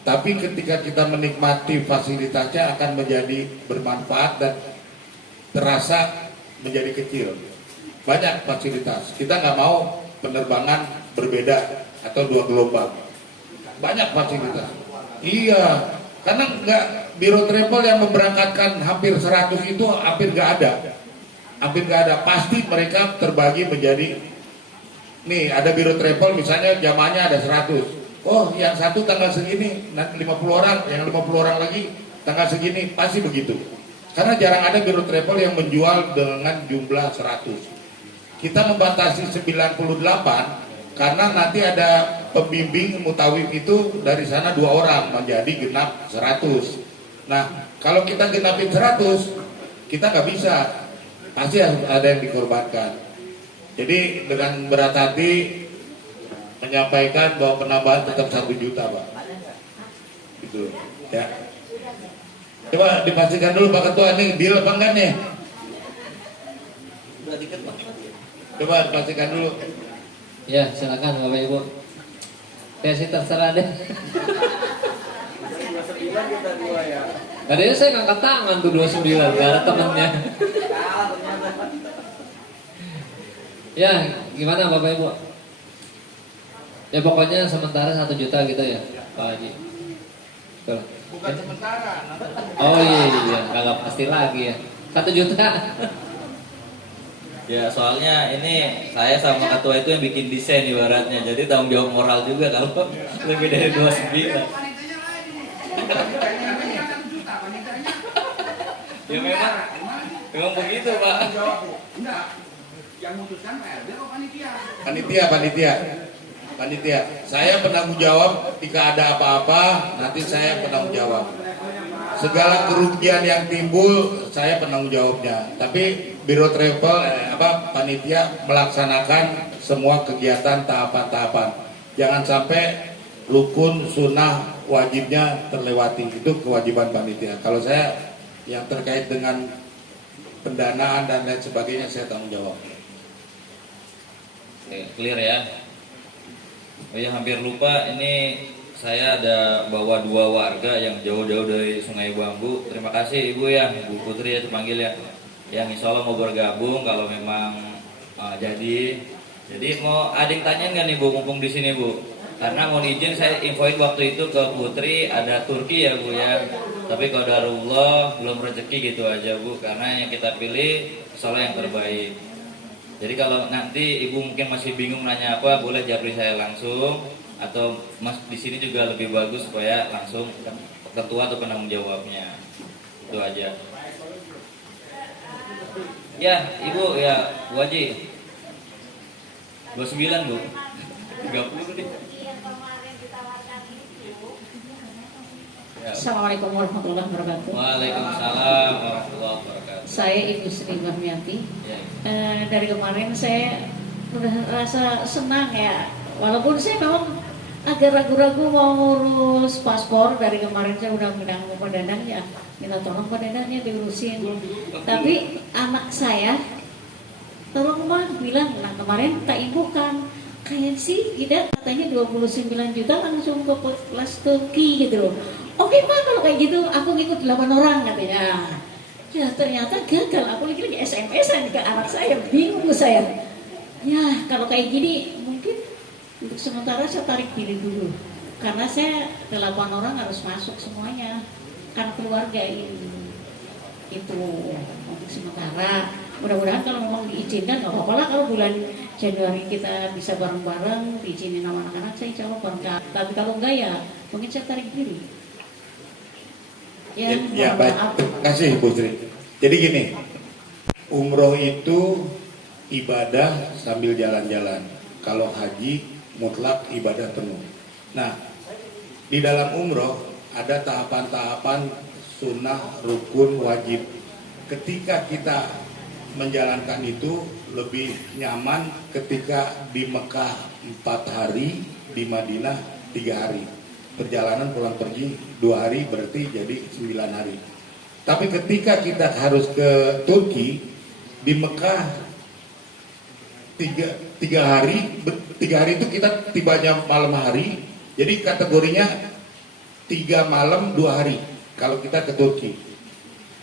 Tapi ketika kita menikmati fasilitasnya akan menjadi bermanfaat dan terasa menjadi kecil. Banyak fasilitas. Kita nggak mau penerbangan berbeda atau 2 gelombang. Banyak fasilitas. Iya, karena nggak biro travel yang memberangkatkan hampir 100 itu hampir nggak ada. Hampir nggak ada. Pasti mereka terbagi menjadi, nih ada biro travel misalnya jamaahnya ada 100. Oh yang satu tanggal segini, nanti 50 orang, yang 50 orang lagi tanggal segini, pasti begitu. Karena jarang ada biro travel yang menjual dengan jumlah 100. Kita membatasi 98 karena nanti ada pembimbing mutawif itu dari sana 2 orang menjadi genap 100. Nah kalau kita genapin 100 kita nggak bisa, pasti harus ada yang dikorbankan. Jadi dengan berat hati menyampaikan bahwa penambahan tetap 1 juta Pak. Gitu ya. Coba dipastikan dulu Pak Ketua nih deal apa enggak nih? Udah dikit Pak. Coba dipastikan dulu. Ya silakan Bapak Ibu. Ya sih terserah deh. Tadinya saya ngangkat tangan tuh 29, gak ada temennya. Ya, gimana Bapak Ibu? Ya pokoknya sementara 1 juta gitu ya, Pak Haji. Betul. Bukan sementara. Oh iya, kagak pasti lagi ya. 1 juta. Ya soalnya ini saya sama ketua itu yang bikin desain ibaratnya, jadi tanggung jawab moral juga kalau lebih dari 29. Panitanya lain nih. Panitanya 1 juta, panitanya. Ya memang begitu Pak. Jawab, Bu. Enggak. Yang memutuskan PRD atau panitia? Panitia. Saya penanggung jawab jika ada apa-apa, nanti saya penanggung jawab. Segala kerugian yang timbul, saya penanggung jawabnya. Tapi Biro Travel, panitia melaksanakan semua kegiatan tahapan-tahapan. Jangan sampai rukun sunnah wajibnya terlewati. Itu kewajiban panitia. Kalau saya yang terkait dengan pendanaan dan lain sebagainya, saya tanggung jawab. Oke, clear ya. Oh ya, hampir lupa, ini saya ada bawa 2 warga yang jauh-jauh dari Sungai Bambu. Terima kasih Ibu ya, Bu Putri ya dipanggil ya. Yang insya Allah mau bergabung kalau memang jadi. Jadi mau ada yang tanya nggak nih Bu, mumpung di sini Bu? Karena mau izin saya infoin waktu itu ke Putri ada Turki ya Bu ya. Tapi qadarullah belum rezeki gitu aja Bu. Karena yang kita pilih insya Allah yang terbaik. Jadi kalau nanti Ibu mungkin masih bingung nanya apa, boleh japri saya langsung. Atau Mas di sini juga lebih bagus supaya langsung ketua atau penanggung jawabnya. Itu aja. Ya, Ibu ya, Bu Haji. 29 Bu. 30 nih. Ya. Assalamualaikum warahmatullahi wabarakatuh. Waalaikumsalam warahmatullahi wabarakatuh. Saya Ibu Sri Bahmiati. Ya. Dari kemarin saya udah rasa senang ya. Walaupun saya memang agak ragu-ragu mau ngurus paspor. Dari kemarin saya udah bilang ke Pak Dadang ya, minta tolong Pak Dadangnya diurusin. Tapi anak saya tolong mah bilang, nah kemarin tak infokan kayak sih tidak katanya 29 juta langsung ke kelas Turki gitu loh. Oke Pak, kalau kayak gitu aku ngikut 8 orang katanya. Ya ternyata gagal, aku lagi SMS-an ke anak saya, bingung saya. Ya kalau kayak gini mungkin untuk sementara saya tarik diri dulu. Karena saya 8 orang harus masuk semuanya. Kan keluarga ini. Itu untuk sementara. Mudah-mudahan kalau memang diizinkan nggak apa-apa lah kalau bulan Januari kita bisa bareng-bareng diizinin sama anak-anak, saya insya Allah bareng. Tapi kalau enggak ya mungkin saya tarik diri. Ya baik, terima kasih Bu Sri. Jadi gini, umroh itu ibadah sambil jalan-jalan. Kalau haji mutlak ibadah penuh. Nah, di dalam umroh ada tahapan-tahapan sunnah, rukun, wajib. Ketika kita menjalankan itu lebih nyaman ketika di Mekah 4 hari, di Madinah 3 hari. Perjalanan pulang pergi 2 hari berarti jadi 9 hari. Tapi ketika kita harus ke Turki, di Mekah 3 hari, 3 hari itu kita tibanya malam hari. Jadi kategorinya 3 malam 2 hari kalau kita ke Turki.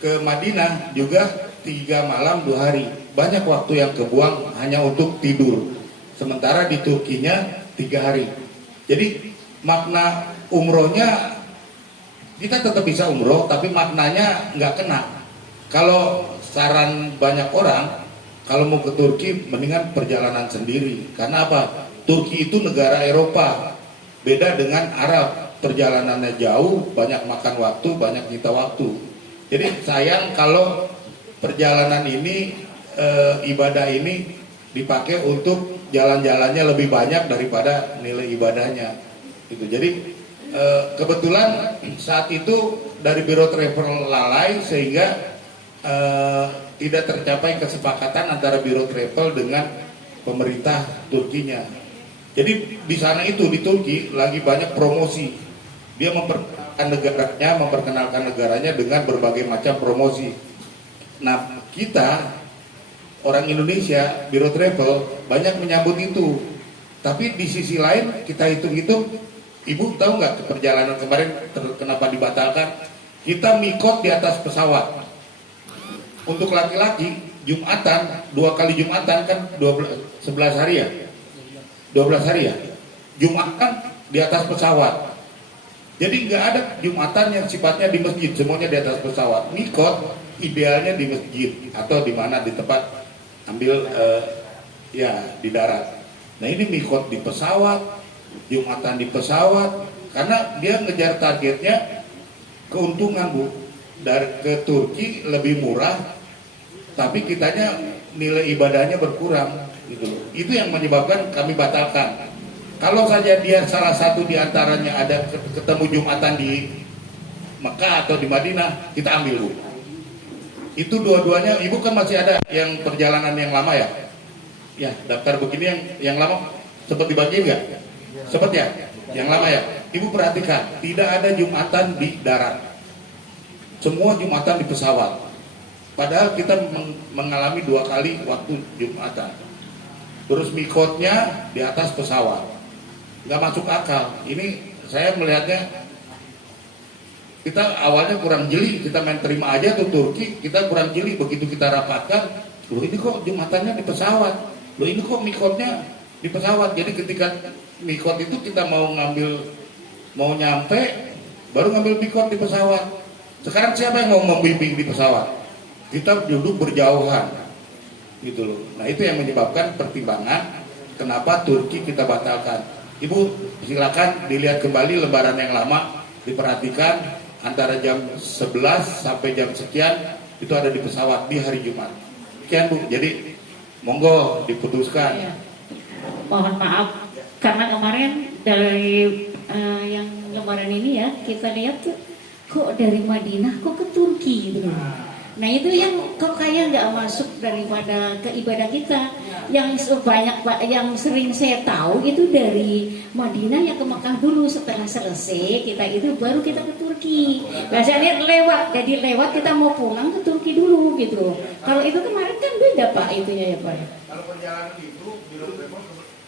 Ke Madinah juga 3 malam 2 hari. Banyak waktu yang kebuang hanya untuk tidur. Sementara di Turkinya 3 hari. Jadi makna umrohnya kita tetap bisa umroh, tapi maknanya nggak kena. Kalau saran banyak orang, kalau mau ke Turki mendingan perjalanan sendiri. Karena apa? Turki itu negara Eropa, beda dengan Arab. Perjalanannya jauh, banyak makan waktu, banyak nyita waktu. Jadi sayang kalau perjalanan ini, ibadah ini dipakai untuk jalan-jalannya lebih banyak daripada nilai ibadahnya. Gitu. Jadi kebetulan saat itu dari Biro Travel lalai sehingga tidak tercapai kesepakatan antara Biro Travel dengan pemerintah Turkinya. Jadi di sana itu di Turki lagi banyak promosi. Dia memperkenalkan negaranya dengan berbagai macam promosi. Nah, kita orang Indonesia, Biro Travel banyak menyambut itu. Tapi di sisi lain kita hitung-hitung, Ibu tahu nggak perjalanan kemarin kenapa dibatalkan? Kita mikot di atas pesawat. Untuk laki-laki Jumatan, 2 kali Jumatan kan 11 hari ya? 12 hari ya? Jumatan di atas pesawat. Jadi nggak ada Jumatan yang sifatnya di masjid, semuanya di atas pesawat. Mikot idealnya di masjid atau di mana, di tempat ambil ya di darat. Nah ini mikot di pesawat, Jumatan di pesawat, karena dia ngejar targetnya keuntungan Bu. Dari ke Turki lebih murah, tapi kitanya nilai ibadahnya berkurang gitu. Itu yang menyebabkan kami batalkan. Kalau saja dia salah satu di antaranya ada ketemu Jumatan di Mekah atau di Madinah, kita ambil Bu. Itu dua-duanya. Ibu kan masih ada yang perjalanan yang lama ya? Ya, daftar begini yang lama sempat dibagi enggak? Sempat ya? Yang lama ya? Ibu perhatikan, tidak ada Jumatan di darat. Semua Jumatan di pesawat. Padahal kita mengalami 2 kali waktu Jumatan. Terus mikotnya di atas pesawat. Nggak masuk akal. Ini saya melihatnya, kita awalnya kurang jeli, kita main terima aja tuh Turki, kita kurang jeli. Begitu kita rapatkan, loh ini kok Jumatannya di pesawat, loh ini kok mikotnya di pesawat. Jadi ketika mikot itu kita mau nyampe, baru ngambil mikot di pesawat. Sekarang siapa yang mau membimbing di pesawat? Kita duduk berjauhan gitu loh. Nah itu yang menyebabkan pertimbangan kenapa Turki kita batalkan. Ibu silakan dilihat kembali lembaran yang lama, diperhatikan antara jam 11 sampai jam sekian itu ada di pesawat di hari Jumat. Sekian Bu, jadi monggo diputuskan. Ya. Mohon maaf karena kemarin dari yang lembaran ini ya kita lihat tuh kok dari Madinah kok ke Turki gitu. Nah itu yang kok kayak nggak masuk daripada ke ibadah kita. Yang banyak yang sering saya tahu itu dari Madinah yang ke Mekah dulu, setelah selesai kita itu baru kita ke Turki. Biasanya lewat, jadi lewat kita mau pulang ke Turki dulu gitu. Kalau itu kemarin kan beda Pak itunya ya Pak. Kalau perjalanan itu Biro Travel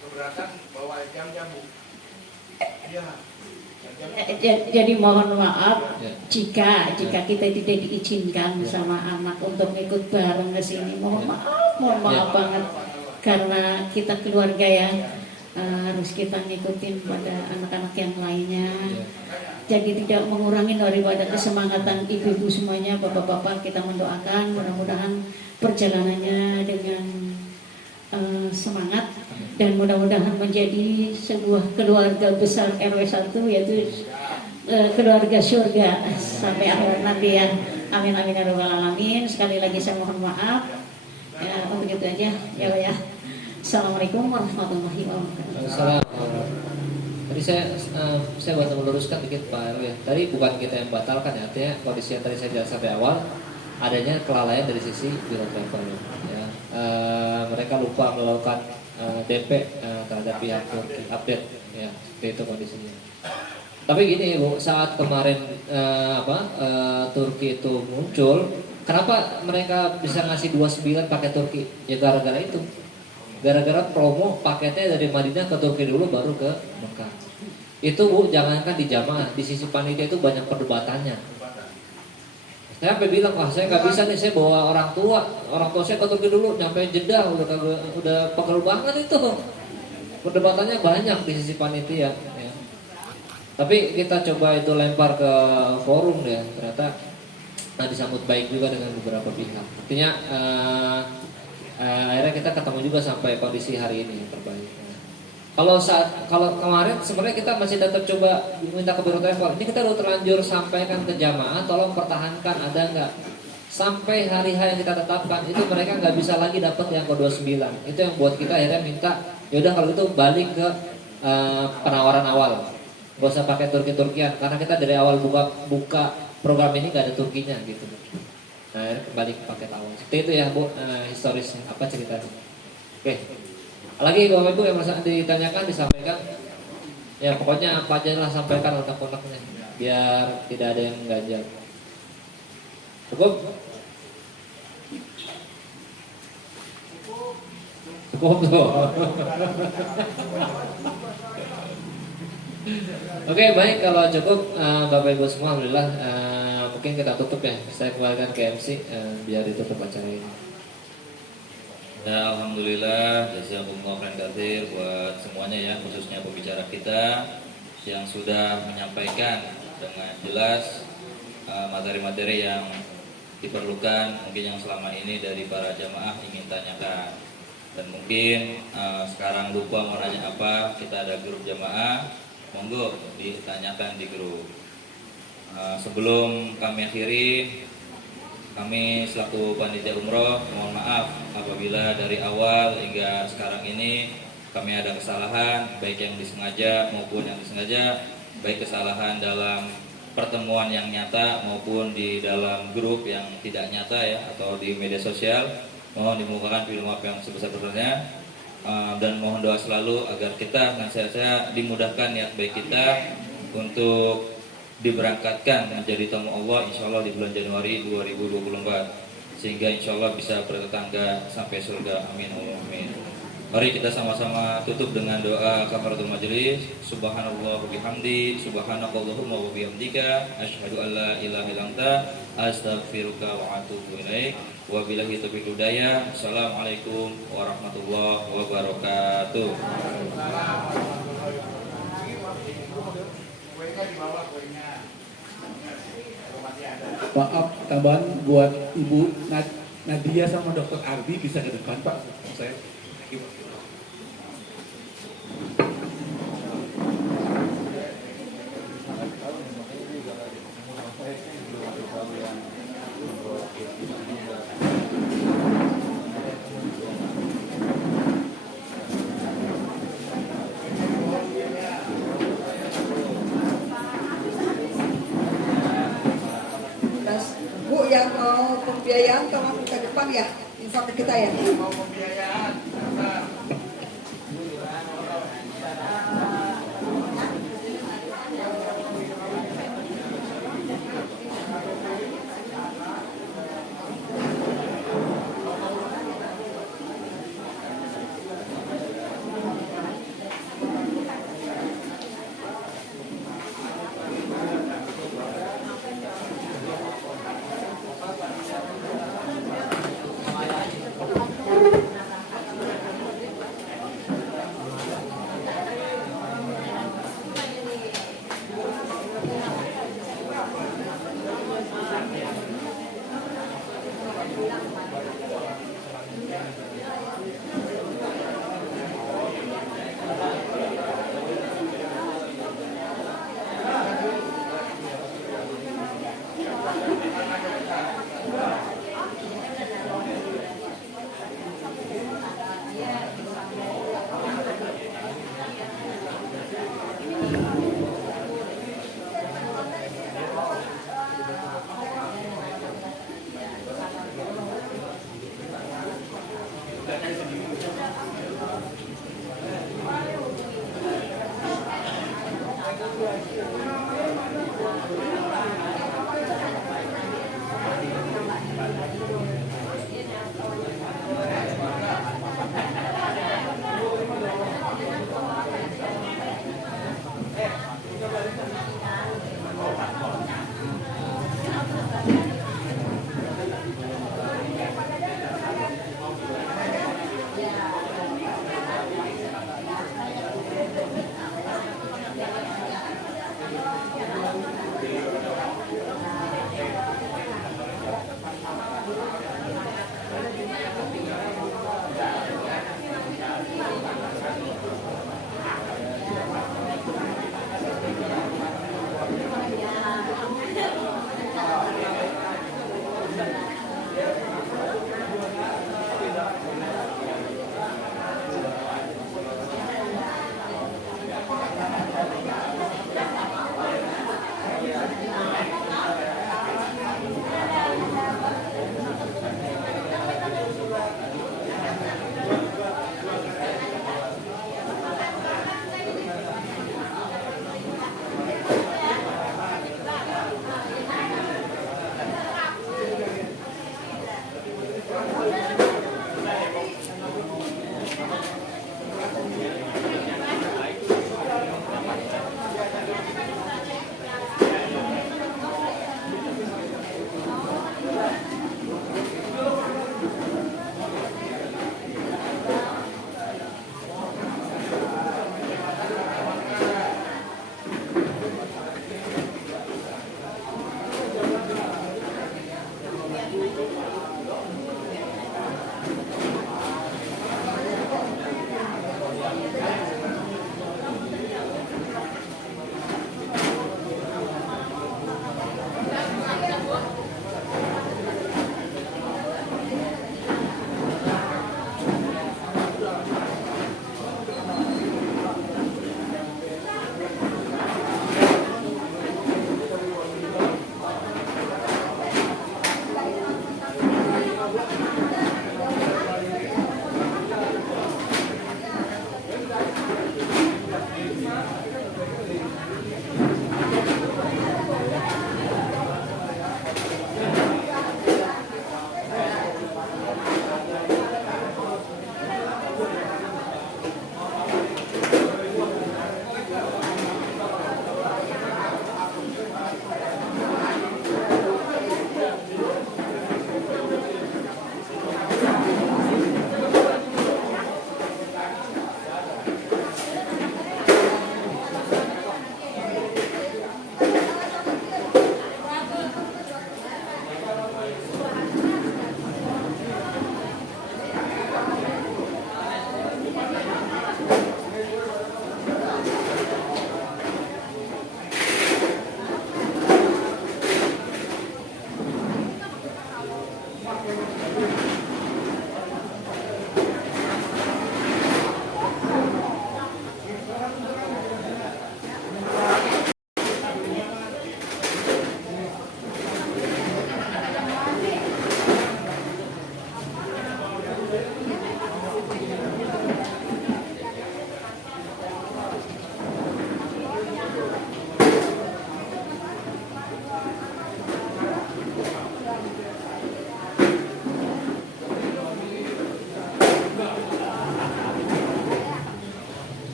keberatan bawa jam-jam Bu. Iya. Jadi mohon maaf jika kita tidak diizinkan sama anak untuk ikut bareng ke sini. Mohon maaf banget karena kita keluarga ya harus kita ngikutin pada anak-anak yang lainnya. Jadi tidak mengurangi daripada kesemangatan ibu-ibu semuanya, bapak-bapak, kita mendoakan mudah-mudahan perjalanannya dengan semangat dan mudah-mudahan menjadi sebuah keluarga besar RW 1 yaitu keluarga surga sampai akhir nanti ya. Amin amin ya rabbal alamin. Sekali lagi saya mohon maaf ya, untuk itu aja ya Pak ya. Assalamualaikum warahmatullahi wabarakatuh. Tadi saya baru meluruskan dikit Pak RW ya. Tadi bukan kita yang batalkan ya, artinya kondisi yang tadi saya jelaskan sampai awal adanya kelalaian dari sisi Biro Travel ya. Mereka lupa melakukan DP terhadap pihak Turki, update ya, itu kondisinya. Tapi gini Bu, saat kemarin Turki itu muncul, kenapa mereka bisa ngasih 29 pakai Turki? Ya gara-gara itu. Gara-gara promo paketnya dari Madinah ke Turki dulu baru ke Mekah. Itu Bu, jangankan di jamaah, di sisi panitia itu banyak perdebatannya. Saya sampai bilang, wah saya nggak bisa nih, saya bawa orang tua saya ke Turki dulu, nyampe Jeddah udah pegel banget itu. Perdebatannya banyak di sisi panitia. Ya. Tapi kita coba itu lempar ke forum ya, ternyata disambut baik juga dengan beberapa pihak. Artinya akhirnya kita ketemu juga sampai kondisi hari ini yang terbaik. Kalau kemarin sebenarnya kita masih tetap coba minta ke Biro Travel. Ini kita udah terlanjur sampaikan ke jamaah, tolong pertahankan ada nggak sampai hari H yang kita tetapkan itu mereka nggak bisa lagi dapat yang ke 29. Itu yang buat kita akhirnya minta yaudah kalau gitu balik ke penawaran awal, nggak usah pakai Turki-Turkian karena kita dari awal buka program ini nggak ada Turkinya gitu. Nah kembali pakai awal. Seperti itu ya Bu, historisnya apa ceritanya. Oke. Lagi Bapak Ibu yang merasa ditanyakan disampaikan. Ya pokoknya apa aja lah sampaikan otak-otaknya biar tidak ada yang ganjal. Cukup? Cukup tuh. Oke baik kalau cukup Bapak Ibu semua alhamdulillah mungkin kita tutup ya. Saya kembalikan ke MC biar ditutup acara ini. Ya, alhamdulillah, jazakumullah khairan katsir buat semuanya ya, khususnya pembicara kita yang sudah menyampaikan dengan jelas materi-materi yang diperlukan mungkin yang selama ini dari para jamaah ingin tanyakan. Dan mungkin sekarang lupa mau nanya apa, kita ada grup jamaah, monggo ditanyakan di grup. Sebelum kami akhiri, kami selaku panitia umroh mohon maaf apabila dari awal hingga sekarang ini kami ada kesalahan baik yang disengaja maupun yang disengaja, baik kesalahan dalam pertemuan yang nyata maupun di dalam grup yang tidak nyata ya atau di media sosial. Mohon dimuliakan film maaf yang sebesar-besarnya dan mohon doa selalu agar kita dan saya dimudahkan niat baik kita untuk diberangkatkan menjadi tamu Allah insya Allah di bulan Januari 2024 sehingga insya Allah bisa bertetangga sampai surga, amin Allahumma amin. Mari kita sama-sama tutup dengan doa kafaratul majelis. Subhanallah wa bihamdi, subhanakallahumma wa bihamdika, asyhadu an la ilaha illa anta, astaghfiruka wa atubu ilaik. Wabillahi taufiq hidayah. Assalamualaikum warahmatullahi wabarakatuh. Maaf, tambahan buat Ibu Nadia sama Dokter Ardi bisa ke depan Pak. Saya. Bu yang mau pembiayaan tolong ke depan ya, info ke kita ya. Mau pembiayaan.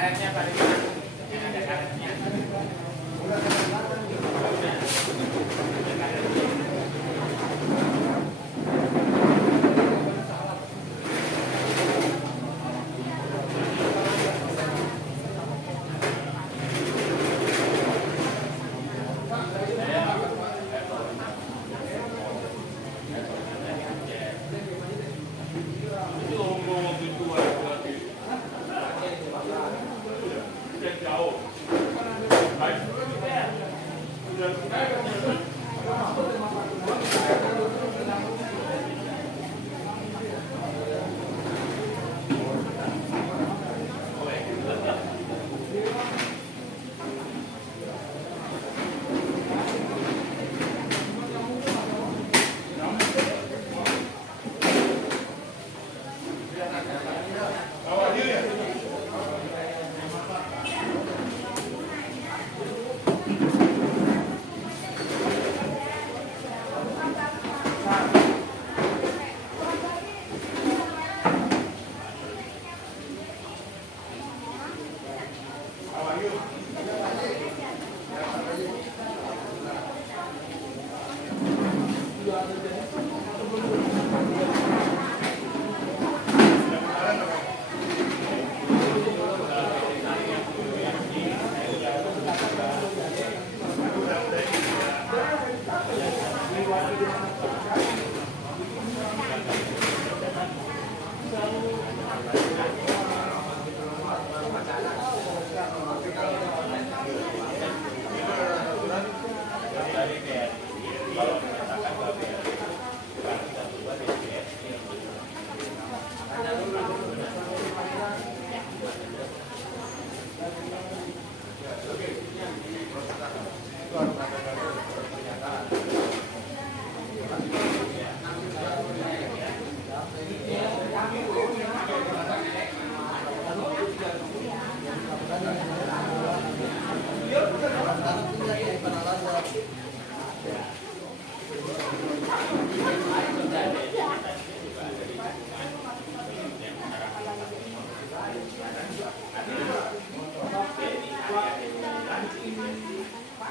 karetnya Pak Ridwan. Yang ada karetnya.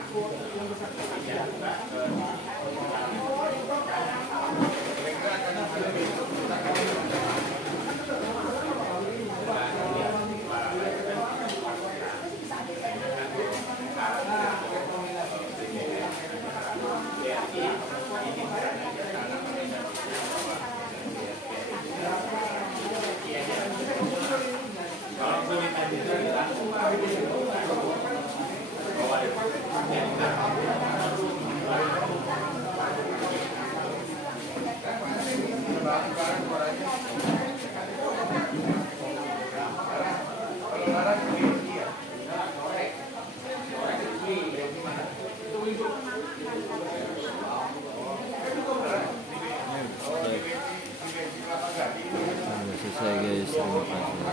Pak, yang besar